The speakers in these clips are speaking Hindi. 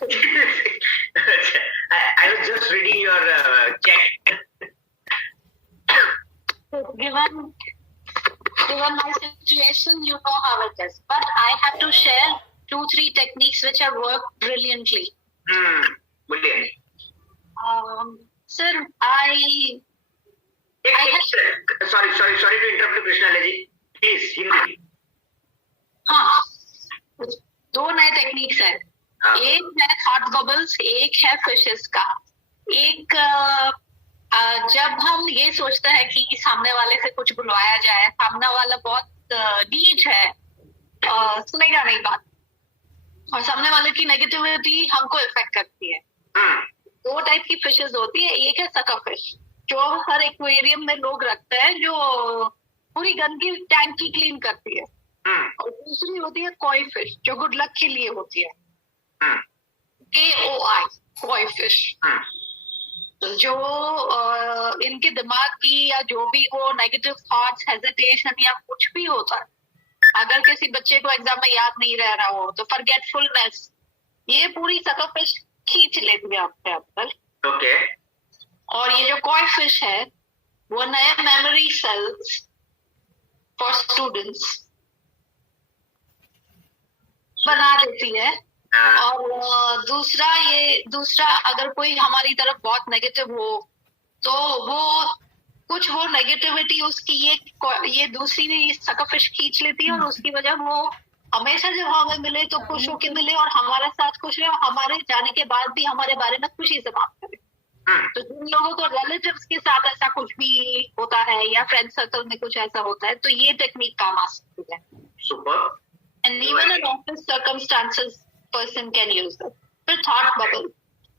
I was just reading your chat. Given my situation, you know how it is. But I have to share 2-3 techniques which have worked brilliantly. Brilliant. Sir, sorry to interrupt, Krishna ji. Please, Hindi. हाँ, 2 नए टेक्निक्स है. एक है थॉट बबल्स, एक है फिशेस का. एक जब हम ये सोचते हैं कि सामने वाले से कुछ बुलवाया जाए, सामने वाला बहुत नीच है, सुनेगा नहीं बात, और सामने वाले की नेगेटिविटी हमको इफेक्ट करती है. 2 टाइप की फिशेस होती है. एक है सकर फिश, जो हर एक्वेरियम में लोग रखते हैं, जो पूरी गंदगी टैंक की क्लीन करती है. और दूसरी होती है कोई फिश, जो गुड लक के लिए होती है. KOI, कोई फिश. जो इनके दिमाग की या जो भी वो नेगेटिव थॉट्स, हेजिटेशन या कुछ भी होता है, अगर किसी बच्चे को एग्जाम में याद नहीं रह रहा हो तो फॉरगेटफुलनेस, ये पूरी सकर फिश खींच लेती है आपके अंदर. ओके. और ये जो कोई फिश है, वो नए मेमोरी सेल्स फॉर स्टूडेंट्स बना देती है. और दूसरा अगर कोई हमारी तरफ बहुत नेगेटिव हो, तो वो नेगेटिविटी उसकी ये दूसरी सकर फिश खींच लेती है, और उसकी वजह वो हमेशा जब हमें मिले तो खुश होके मिले, और हमारे साथ खुश रहे, और हमारे जाने के बाद भी हमारे बारे में खुशी से बात करे. तो जिन लोगों को रिलेटिव्स के साथ ऐसा कुछ भी होता है या फ्रेंड सर्कल में कुछ ऐसा होता है, तो ये टेक्निक काम आ सकती है. Super. And even in office circumstances person can use it. फिर थॉट बबल,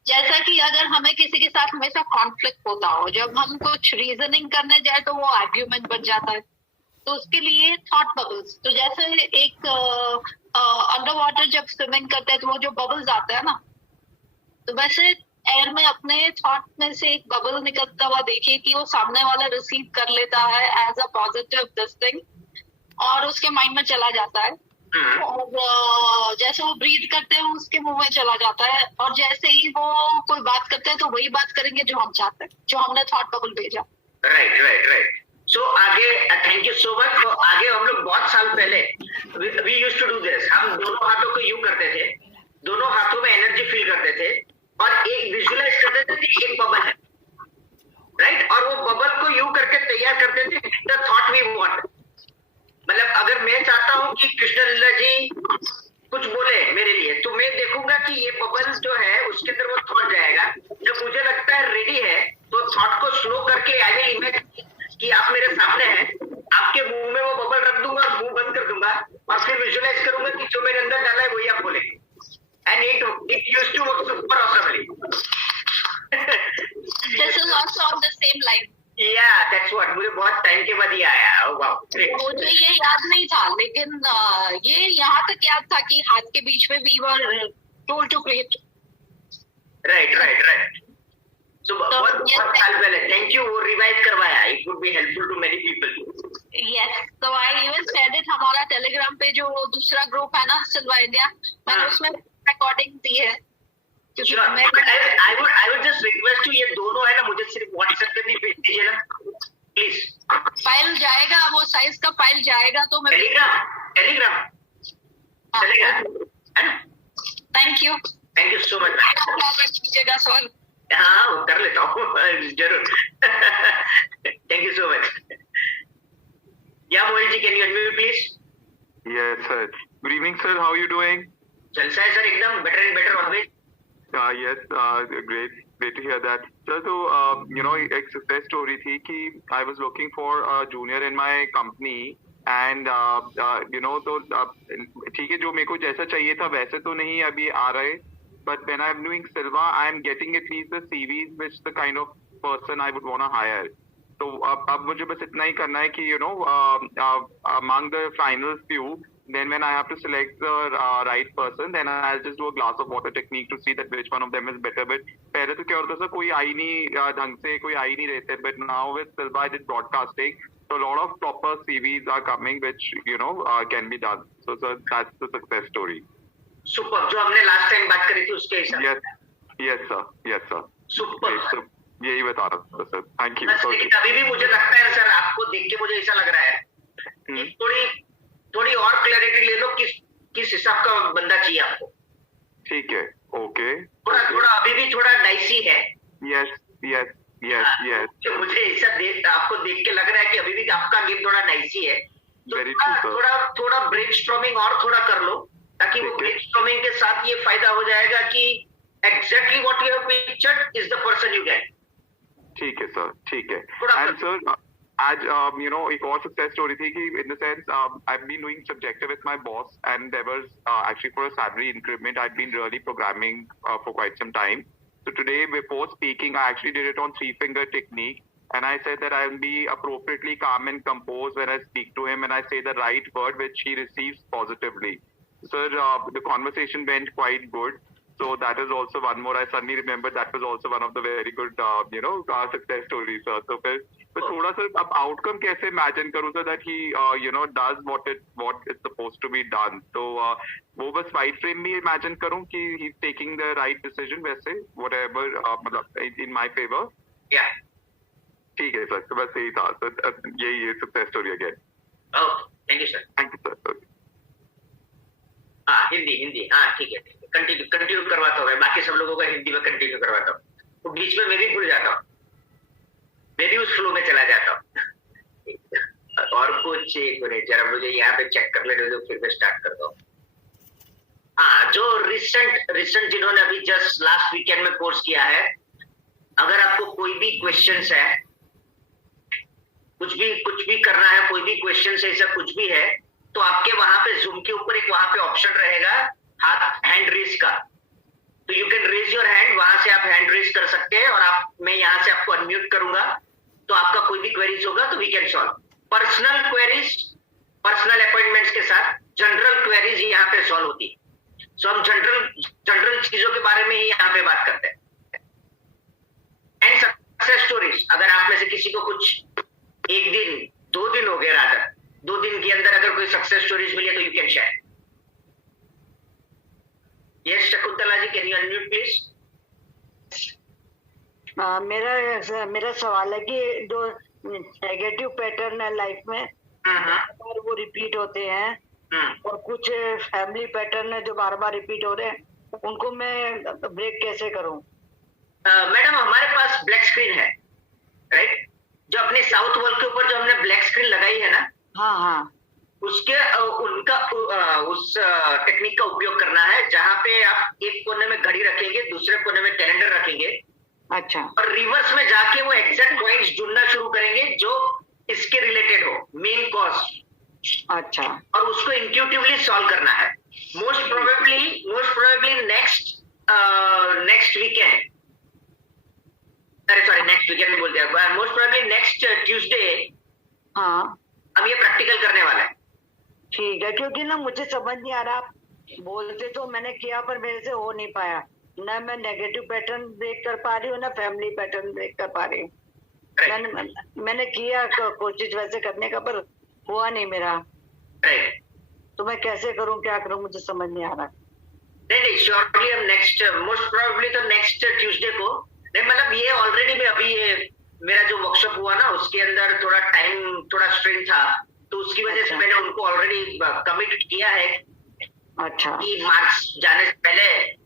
जैसा कि अगर हमें किसी के साथ हमेशा कॉन्फ्लिक्ट होता हो, जब हम कुछ रीजनिंग करने जाए तो वो आर्ग्यूमेंट बन जाता है, तो उसके लिए थॉट बबल्स. तो जैसे एक अंडर वाटर जब स्विमिंग करते हैं तो वो जो बबल्स आते हैं ना, तो वैसे एयर में अपने थॉट में से एक बबल निकलता हुआ देखिए कि वो सामने वाला रिसीव कर लेता है as a positive this thing, और उसके माइंड में चला जाता है. और जैसे वो ब्रीथ करते हैं उसके मुंह में चला जाता है, और जैसे ही वो कोई बात करते हैं तो वही बात करेंगे जो हम चाहते हैं, जो हमने थॉट बबल भेजा. राइट. सो आगे, थैंक यू सो मच. आगे हम लोग बहुत साल पहले we used to do this. हम दोनों हाथों को यू करते थे, दोनों हाथों में एनर्जी फील करते थे, और एक विजुअलाइज करते थे कि एक बबल है, राइट. और वो बबल को यू करके तैयार करते थे द थॉट वी वांट. मतलब अगर मैं चाहता हूँ कि कृष्ण लीला जी कुछ बोले मेरे लिए, तो मैं देखूंगा कि ये बबल जो है उसके अंदर वो थॉट जाएगा. जब मुझे लगता है रेडी है, तो थॉट को स्लो करके आई विल इमेजिन कि आप मेरे सामने हैं, आपके मुंह में वो बबल रख दूंगा, मुंह बंद कर दूंगा, और फिर विजुअलाइज करूंगा कि जो मेरे अंदर डाला है वही आप बोलेंगे. And it used to work super awesomely. This is also on the same line. Yeah, that's what. मुझे बहुत टाइम के बाद ये आया. Oh wow, great. मुझे ये याद नहीं था, लेकिन ये यहाँ तक याद था कि हाथ के बीच में we were told to create. Right. So बहुत साल पहले. Thank you, वो रिवाइज करवाया. It would be helpful to many people. Yes, so I even said it. हमारा टेलीग्राम पे जो दूसरा ग्रुप है ना, सिल्वा इंडिया, मैंने उसमें रिकॉर्डिंग दी है. Sure. I would just request you, ये दोनों है ना, मुझे सिर्फ व्हाट्सएप पे भी भेज दीजिए ना, प्लीज. फाइल जाएगा, वो साइज का फाइल जाएगा तो मैं टेलीग्राम चलेगा, है ना. Thank you so much. कीजिएगा सर. हाँ, कर लेता हूँ जरूर. Thank you so much. या Mohit ji, can you unmute please? Yes, sir. Good evening, sir. How are you doing? जलसा है सर, एकदम better and better always. Yes, great to hear that. Sir, so एक success story थी कि I was looking for a junior in my company, and तो ठीक है, जो मेरे को जैसा चाहिए था वैसे तो नहीं अभी आ रहे, but when I'm doing Silva, I'm getting at least the CVs which the kind of person I would want to hire. तो अब मुझे बस इतना ही करना है कि among the final few, then when I have to select the right person, then I'll just do a glass of water technique to see that which one of them is better. But पहले तो क्या होता था, कोई आ ही नहीं ढंग से, कोई आ ही नहीं रहते. But now with Silva, I did broadcasting, so a lot of proper CVs are coming, which can be done. So that's the success story. Super. जो हमने लास्ट टाइम बात करी थी उसके हिसाब yes sir सुपर। so, यही बता रहा था सर, थैंक यू। बस लेकिन अभी भी मुझे लगता है सर, आपको देख के मुझे ऐसा लग रहा है कि थोड़ी और क्लैरिटी ले लो किस हिसाब का बंदा चाहिए आपको। ठीक है, ओके। थोड़ा अभी भी थोड़ा डाइसी है। यस तो मुझे ऐसा आपको देख के लग रहा है कि अभी भी आपका गेम थोड़ा डाइसी है, तो थोड़ा ब्रेनस्टॉर्मिंग और थोड़ा कर लो, ताकि वो ब्रेनस्टॉर्मिंग के साथ ये फायदा हो जाएगा कि exactly what you have pictured is the person you get. ठीक है सर, ठीक है। एंड सर आज एक और सक्सेस स्टोरी थी कि in the sense I have been doing subjective with my boss and there was actually for a salary increment I have been really programming for quite some time. So today before speaking I actually did it on 3-finger technique and I said that I will be appropriately calm and composed when I speak to him and I say the right word which he receives positively. Sir, the conversation went quite good. So that is also one more. I suddenly remembered that was also one of the very good, success stories. So फिर थोड़ा सा अब outcome कैसे imagine करूँ sir that he, does what is supposed to be done. तो वो बस white frame में imagine करूँ कि he's taking the right decision वैसे whatever मतलब in my favor. Yeah. ठीक है सर, तो बस यही था सर, यही है success story again. Okay, thank you sir. Thank you sir. हाँ हिंदी हाँ ठीक है, कंटिन्यू करवाता हूँ मैं, बाकी सब लोगों का हिंदी में कंटिन्यू करवाता हूँ, तो बीच में मैं भी भूल जाता हूँ, मैं भी उस फ्लो में चला जाता हूँ। और कुछ एक मिनट जरा मुझे यहाँ पे चेक कर लेने दो, फिर मैं स्टार्ट करता हूँ। हाँ, जो रिसेंट जिन्होंने अभी जस्ट लास्ट वीकेंड में कोर्स किया है, अगर आपको कोई भी क्वेश्चंस है, कुछ भी करना है, कोई भी क्वेश्चन ऐसा कुछ भी है, तो आपके वहां पे जूम के ऊपर एक वहां पे ऑप्शन रहेगा हैंड रेज का, तो you can raise your hand, वहां से आप हैंड रेज कर सकते हैं और मैं यहाँ से आपको अनम्यूट करूंगा, तो आपका कोई भी क्वेरीज होगा तो we can solve. Personal queries, personal appointments के साथ जनरल क्वेरीज यहाँ पे सॉल्व होती है। सो हम जनरल चीजों के बारे में ही यहाँ पे बात करते हैं। एंड सक्सेस स्टोरीज, अगर आप में से किसी को कुछ 1 दिन 2 दिन हो गए, रादर 2 दिन के अंदर अगर कोई सक्सेस स्टोरीज मिली तो you can share. Yes Shakuntala ji, can you unmute please? मेरा सवाल है कि जो नेगेटिव पैटर्न है लाइफ में और वो रिपीट होते हैं और कुछ फैमिली पैटर्न है जो बार बार रिपीट हो रहे हैं, उनको मैं ब्रेक कैसे करूं? मैडम हमारे पास ब्लैक स्क्रीन है, राइट? जो अपने साउथ वॉल के ऊपर जो हमने ब्लैक स्क्रीन लगाई है ना, हाँ, उसके उस टेक्निक का उपयोग करना है, जहां पे आप एक कोने में घड़ी रखेंगे, दूसरे कोने में कैलेंडर रखेंगे। अच्छा। और रिवर्स में जाके वो एग्जैक्ट पॉइंट्स ढूंढना शुरू करेंगे जो इसके रिलेटेड हो, मेन कॉज। अच्छा। और उसको इंट्यूटिवली सॉल्व करना है। Most probably next weekend, next weekend बोल दिया, मोस्ट प्रोबेबली नेक्स्ट ट्यूसडे हाँ, अब ये प्रैक्टिकल करने वाला है। ठीक है, क्योंकि ना मुझे समझ नहीं आ रहा, आप बोलते तो मैंने किया पर मेरे से हो नहीं पाया, ना मैं नेगेटिव पैटर्न ब्रेक कर पा रही हूँ, ना फैमिली पैटर्न ब्रेक कर पा रही हूँ। मैंने किया कोशिश वैसे करने का, पर हुआ नहीं मेरा। तो मैं कैसे करूँ, क्या करूँ, मुझे समझ नहीं आ रहा। नहीं, श्योरली हम नेक्स्ट, मोस्ट प्रोबेबली तो नेक्स्ट ट्यूसडे को, नहीं मतलब ये ऑलरेडी में अभी ये मेरा जो वर्कशॉप हुआ ना, उसके अंदर थोड़ा टाइम थोड़ा स्ट्रेन था, तो उसकी वजह से मैंने उनको ऑलरेडी कमिट किया है। अच्छा। कि मार्क्स जाने से पहले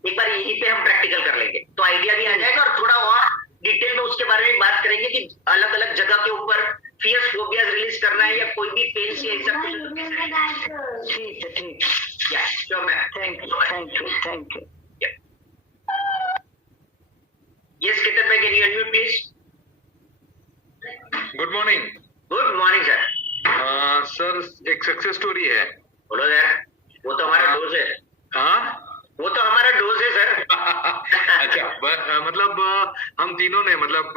एक बार यहीं पे हम प्रैक्टिकल कर लेंगे, तो आइडिया भी आ जाएगा और थोड़ा और डिटेल में उसके बारे में बात करेंगे कि अलग अलग जगह के ऊपर फियर्स फोबियाज रिलीज करना है या कोई भी पेन से ऐसा कुछ। ठीक है, ठीक। Sure ma'am, thank you. Yes Ketan भाई, can you unmute please? Good morning. Good morning sir. Sir एक सक्सेस स्टोरी है। बोलो यार, वो तो हमारा डोज है। हाँ, वो तो हमारा डोज है सर। अच्छा, मतलब हम तीनों ने, मतलब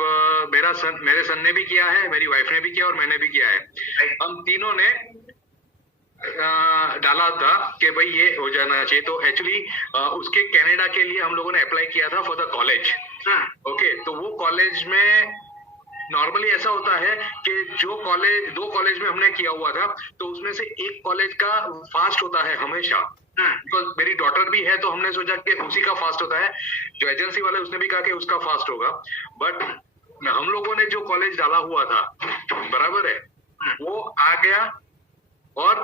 मेरे सन ने भी किया है, मेरी वाइफ ने भी किया और मैंने भी किया है। हम तीनों ने डाला था कि भाई ये हो जाना चाहिए, तो एक्चुअली उसके कनाडा के लिए हम लोगों ने अप्लाई किया था फॉर द कॉलेज। ओके, तो वो कॉलेज में नॉर्मली ऐसा होता है कि जो कॉलेज, 2 कॉलेज में हमने किया हुआ था, तो उसमें से एक कॉलेज का फास्ट होता है हमेशा, बिकॉज मेरी डॉटर भी है, तो हमने सोचा कि उसी का फास्ट होता है। जो एजेंसी वाला उसने भी कहा कि उसका फास्ट होगा, बट हम लोगों ने जो कॉलेज डाला हुआ था, बराबर है, वो आ गया और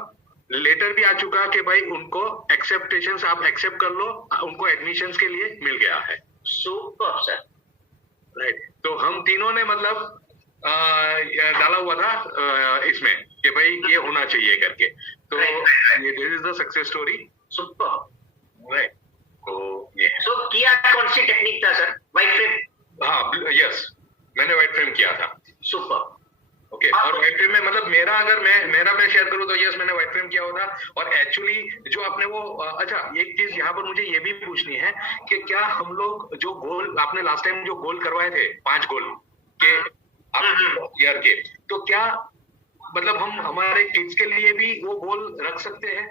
लेटर भी आ चुका कि भाई उनको एक्सेप्टेशन आप एक्सेप्ट कर लो, उनको एडमिशन के लिए मिल गया है। Super sir. राइट, तो हम तीनों ने मतलब डाला हुआ था इसमें कि भाई ये होना चाहिए करके, तो ये this is the success story. Super. Right, तो ये है। सो किया कौन सी टेक्निक था सर? White frame? हाँ, यस, मैंने व्हाइट फ्रेम किया था। सुपर। ओके, और व्हाइट फ्रेम में मतलब मेरा अगर मैं शेयर करूं तो यस, मैंने व्हाइट फ्रेम किया हुआ था। और एक्चुअली जो आपने वो अच्छा, एक चीज यहाँ पर मुझे ये भी पूछनी है कि क्या हम लोग जो गोल आपने लास्ट टाइम जो गोल करवाए थे 5 गोल के आप ईयर के, तो क्या मतलब हम हमारे किड्स के लिए भी वो गोल रख सकते हैं?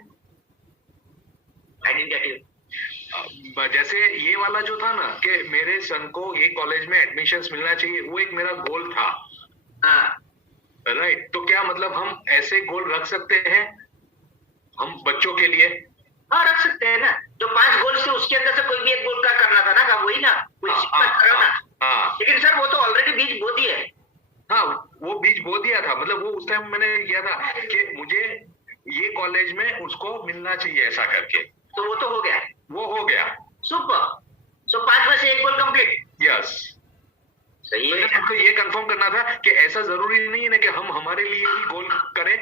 I didn't get you. जैसे ये वाला जो था ना कि मेरे सन को ये कॉलेज में एडमिशंस मिलना चाहिए, वो एक मेरा गोल था। हाँ, राइट, तो क्या मतलब हम ऐसे गोल रख सकते हैं हम बच्चों के लिए? हाँ रख सकते हैं ना। जो 5 गोल से उसके अंदर से कोई भी एक गोल का करना था ना, वही ना, कोई करो ना। हाँ, लेकिन सर वो तो ऑलरेडी बीज बो दिए है। हाँ, वो बीज बो दिया था, मतलब वो उस टाइम मैंने किया था कि मुझे ये कॉलेज में उसको मिलना चाहिए ऐसा करके, तो वो तो हो गया। वो हो गया। सुपर। सो 5 में से एक गोल कंप्लीट। यस, सही है। हमको ये कंफर्म करना था कि ऐसा जरूरी नहीं है ना कि हम हमारे लिए ही गोल करें।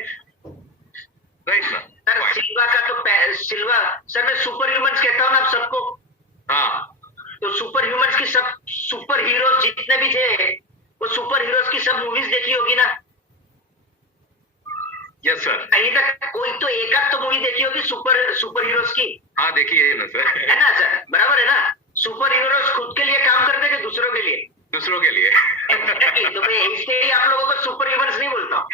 राइट ना सर सिल्वा का तो सिल्वा सर, मैं सुपर ह्यूमंस कहता हूँ ना आप सबको। हाँ, तो सुपर ह्यूमंस की सब सुपर हीरोज जितने भी थे, वो सुपर हीरोज की सब मूवीज देखी होगी ना? Yes sir. कहीं तक कोई तो एक आध तो मूवी देखी होगी सुपर हीरोज की। हाँ, देखिए ना सर। है ना सर, बराबर है ना? सुपर हीरोज खुद के लिए काम करते थे, दूसरों के लिए। दूसरों के लिए। तो मैं इसलिए ही आप लोगों को सुपर ह्यूमंस नहीं बोलता हूँ।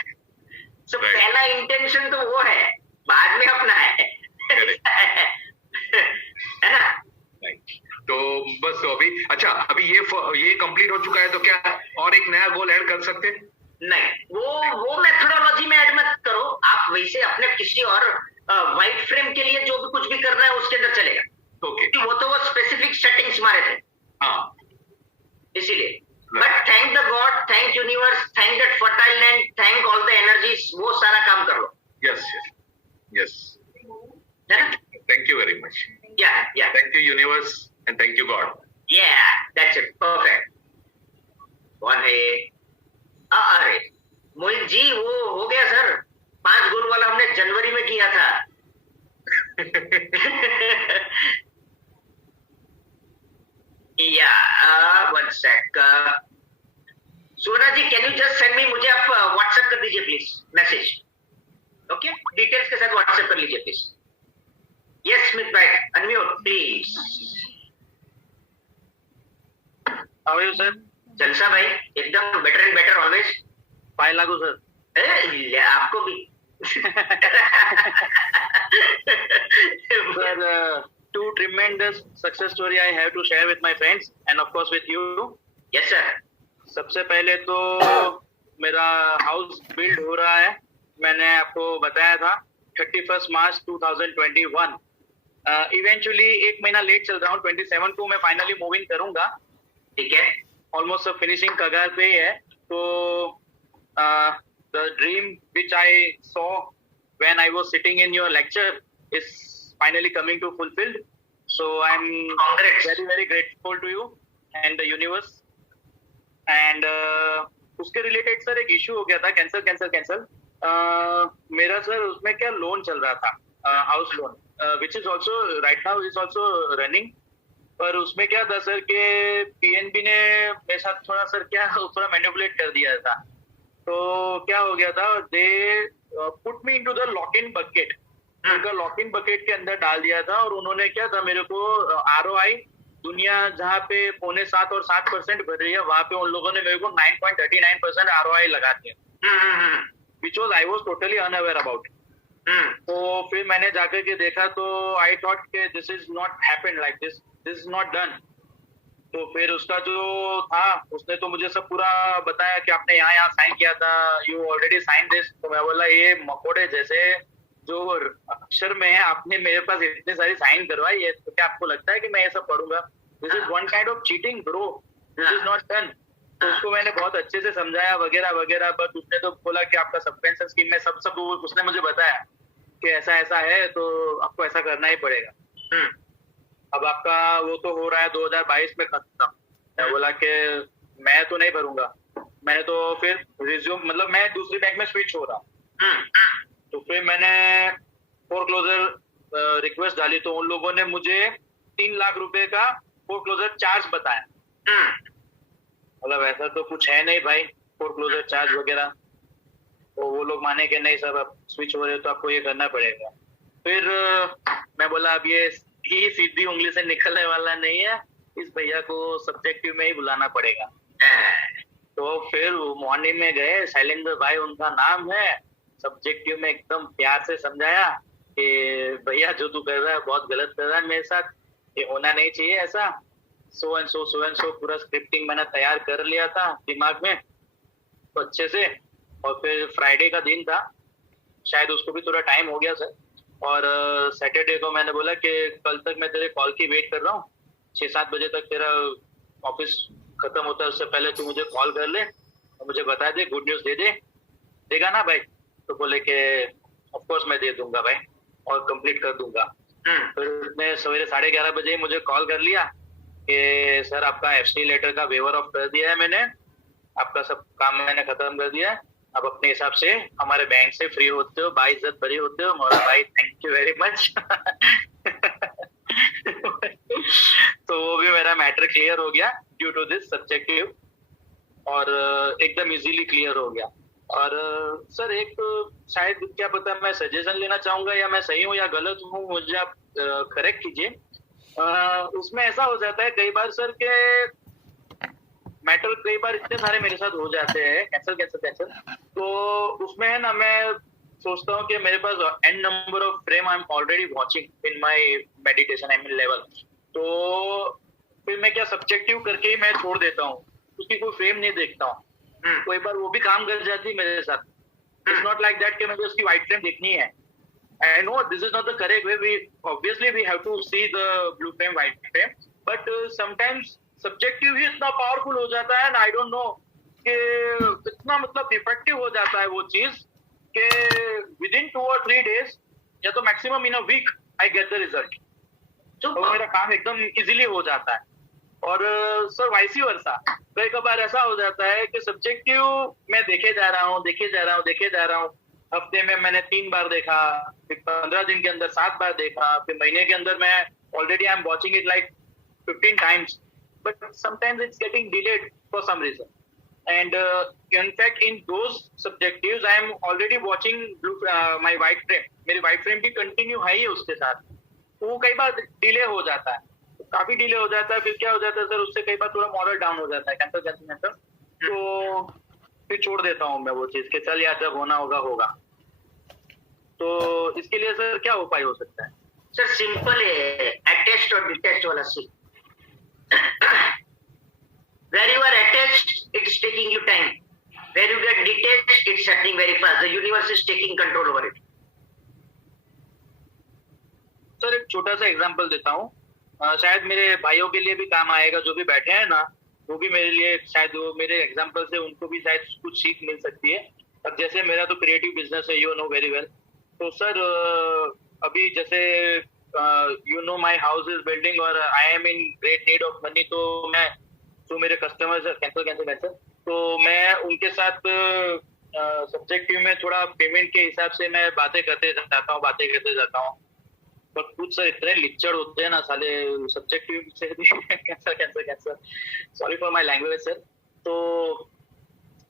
So, Right. पहला इंटेंशन तो वो है, बाद में अपना है। है ना? Right. तो बस तो अभी ये कंप्लीट हो चुका है, तो क्या और एक नया गोल ऐड कर सकते हैं? नहीं, वो मेथोडोलॉजी में ऐड मत करो। आप वैसे अपने किसी और व्हाइट फ्रेम के लिए जो भी कुछ भी करना है उसके अंदर चलेगा। ओके, वो तो वो स्पेसिफिक सेटिंग्स मारे थे, हाँ, इसीलिए। But thank the God, thank universe, thank that fertile land, thank all the energies, वो सारा काम कर लो। यस यस, है ना? Thank you very much. या thank you universe and thank you God. That's it, perfect. कौन है ये? अरे मोहित जी, वो हो गया सर। 5 गोल वाला हमने जनवरी में किया था। One sec. Sona ji, can you just send me, मुझे आप व्हाट्सएप कर दीजिए प्लीज मैसेज। ओके, डिटेल्स के साथ व्हाट्सएप कर लीजिए प्लीज। यस स्मिथ भाई, unmute please. How are you sir? जलसा भाई, एकदम better and better always. 5 lakh sir. आपको भी। Sir, 2 tremendous success story I have to share with my friends and of course with you. Yes sir. सबसे पहले तो मेरा हाउस बिल्ड हो रहा है, मैंने आपको बताया था 31 मार्च 2021। इवेंचुअली 1 महीना लेट चल रहा हूँ, 27 को मैं फाइनली मूविंग करूंगा। ठीक है। ऑलमोस्ट सब फिनिशिंग कगार पे ही है। तो the dream which I saw when I was sitting in your lecture is finally coming to fulfilled. So I'm Congrats. very very grateful to you and the universe. And उसके रिलेटेड सर एक इशू हो गया था, कैंसल। मेरा सर उसमें क्या लोन चल रहा था, house loan, which is also right now is also running. पर उसमें क्या था सर के पीएनबी ने मेरे साथ थोड़ा मैनिपुलेट कर दिया था। तो क्या हो गया था, they put me into the lock in bucket, उनका लॉक इन बकेट के अंदर डाल दिया था। और उन्होंने क्या था, मेरे को आरओआई दुनिया जहाँ पे 7.25% और 7% भर रही है, वहां पे उन लोगों ने मेरे को 9.39% आरओआई लगा दिया, which was I was totally unaware about. तो फिर मैंने जाकर के देखा तो आई थॉट के this is not happened like this is not done. तो फिर उसका जो था उसने तो मुझे सब पूरा बताया कि आपने यहाँ साइन किया था, यू ऑलरेडी साइन दिस। तो मैं बोला ये मकोड़े जैसे जो अक्षर में है आपने मेरे पास इतने सारी साइन करवाई है, तो क्या आपको लगता है कि मैं ये सब पढ़ूंगा? This is one kind of cheating bro, this is not done. तो उसको मैंने बहुत अच्छे से समझाया वगैरह वगैरह, बट उसने तो बोला कि आपका सब पेंशन स्कीम में सब उसने मुझे बताया कि ऐसा ऐसा है, तो आपको ऐसा करना ही पड़ेगा। अब आपका वो तो हो रहा है 2022 में खत्म। मैं बोला कि मैं तो नहीं भरूंगा। मैंने तो फिर रिज्यूम, मतलब मैं दूसरी बैंक में स्विच हो रहा। तो फिर मैंने फोरक्लोजर रिक्वेस्ट डाली, तो उन लोगों ने मुझे 3 लाख रुपए का फोरक्लोजर चार्ज बताया। मतलब ऐसा तो कुछ है नहीं भाई, फोरक्लोजर चार्ज वगैरह। तो वो लोग माने कि नहीं सर, आप स्विच हो रहे हो तो आपको ये करना पड़ेगा। फिर मैं बोला अब ये सीधी उंगली से निकलने वाला नहीं है, इस भैया को सब्जेक्टिव में ही बुलाना पड़ेगा। तो फिर मॉर्निंग में गए, शैलेंद्र भाई उनका नाम है, सब्जेक्टिव में एकदम प्यार से समझाया कि भैया जो तू कर रहा है बहुत गलत कर रहा है मेरे साथ, ये होना नहीं चाहिए ऐसा। सो एंड सो पूरा स्क्रिप्टिंग मैंने तैयार कर लिया था दिमाग में तो अच्छे से। और फिर फ्राइडे का दिन था, शायद उसको भी थोड़ा टाइम हो गया सर। और सैटरडे को मैंने बोला कि कल तक मैं तेरे कॉल की वेट कर रहा हूँ, 6-7 बजे तक तेरा ऑफिस खत्म होता है, उससे पहले तू मुझे कॉल कर ले और मुझे बता दे, गुड न्यूज दे दे, देगा ना भाई? तो बोले कि ऑफ कोर्स मैं दे दूंगा भाई और कंप्लीट कर दूंगा। फिर उसने सवेरे 11:30 बजे मुझे कॉल कर लिया कि सर आपका एफसी लेटर का वेवर ऑफ कर दिया है मैंने, आपका सब काम मैंने खत्म कर दिया है, अब अपने हिसाब से हमारे बैंक से फ्री होते हो, बाइज्जत भरी होते हो। मोरा भाई थैंक यू वेरी मच। तो वो भी मेरा मैटर क्लियर हो गया ड्यू टू दिस सब्जेक्टिव, और एकदम इजीली क्लियर हो गया। और सर एक शायद क्या पता, मैं सजेशन लेना चाहूंगा या मैं सही हूँ या गलत हूँ, मुझे आप करेक्ट कीजिए। उसमें ऐसा हो जाता है कई बार सर के मैटर कई बार इतने सारे मेरे साथ हो जाते हैं, कैंसल, तो उसमें है ना, मैं सोचता हूँ कि मेरे पास an number of frame I am already watching in my meditation I mean level. तो फिर मैं क्या सब्जेक्टिव करके ही मैं छोड़ देता हूँ, उसकी कोई फ्रेम नहीं देखता हूँ। कोई बार वो भी काम कर जाती है मेरे साथ। इट्स नॉट लाइक दैट कि मुझे उसकी व्हाइट फ्रेम देखनी है। I know this is not the correct way. We have to see the blue frame, white frame, but sometimes subjective ही इतना powerful हो जाता है ना, I don't know कि इतना मतलब effective हो जाता है वो चीज कि within 2 or 3 days या तो maximum in a week I get the result. तो मेरा काम एकदम इजीली हो जाता है। और सर वाइसी वर्सा कई कबार ऐसा हो जाता है कि सब्जेक्टिव मैं देखे जा रहा हूँ, हफ्ते में मैंने 3 बार देखा, फिर 15 दिन के अंदर 7 बार देखा, फिर महीने के अंदर मैं already I am watching it like 15 times, but sometimes it's getting delayed for some reason. And in fact in those subjectives I am already watching my white frame, मेरी white frame भी कंटिन्यू है ही उसके साथ। वो कई बार डिले हो जाता है, काफी डिले हो जाता है। फिर क्या हो जाता है सर, उससे कई बार थोड़ा मॉडल डाउन हो जाता है, कैंसल। तो फिर छोड़ देता हूँ मैं वो चीज के चल यार जब होना होगा। तो इसके लिए सर क्या उपाय हो सकता है? सर सिंपल है, अटैच्ड और डिटैच्ड वाला scene. Where you are attached, it's taking you time. Where you get detached, it's happening very fast. The universe is taking control over it. Sir एक छोटा सा एग्जांपल देता हूँ, शायद मेरे भाइयों के लिए भी काम आएगा, जो भी बैठे हैं ना, वो भी मेरे लिए शायद वो मेरे एग्जांपल से उनको भी शायद कुछ सीख मिल सकती है। अब जैसे मेरा तो क्रिएटिव बिजनेस है, यू नो वेरी वेल। तो सर अभी जैसे you know my house is building और I am in great need of money, तो मैं जो मेरे कस्टमर्स कैंसिल, तो मैं उनके साथ सब्जेक्टिव में थोड़ा पेमेंट के हिसाब से मैं बातें करते जाता हूँ। पर कुछ सर इतने लिच्चड़ होते हैं ना साले सब्जेक्टिव से भी cancer, sorry for my language sir. तो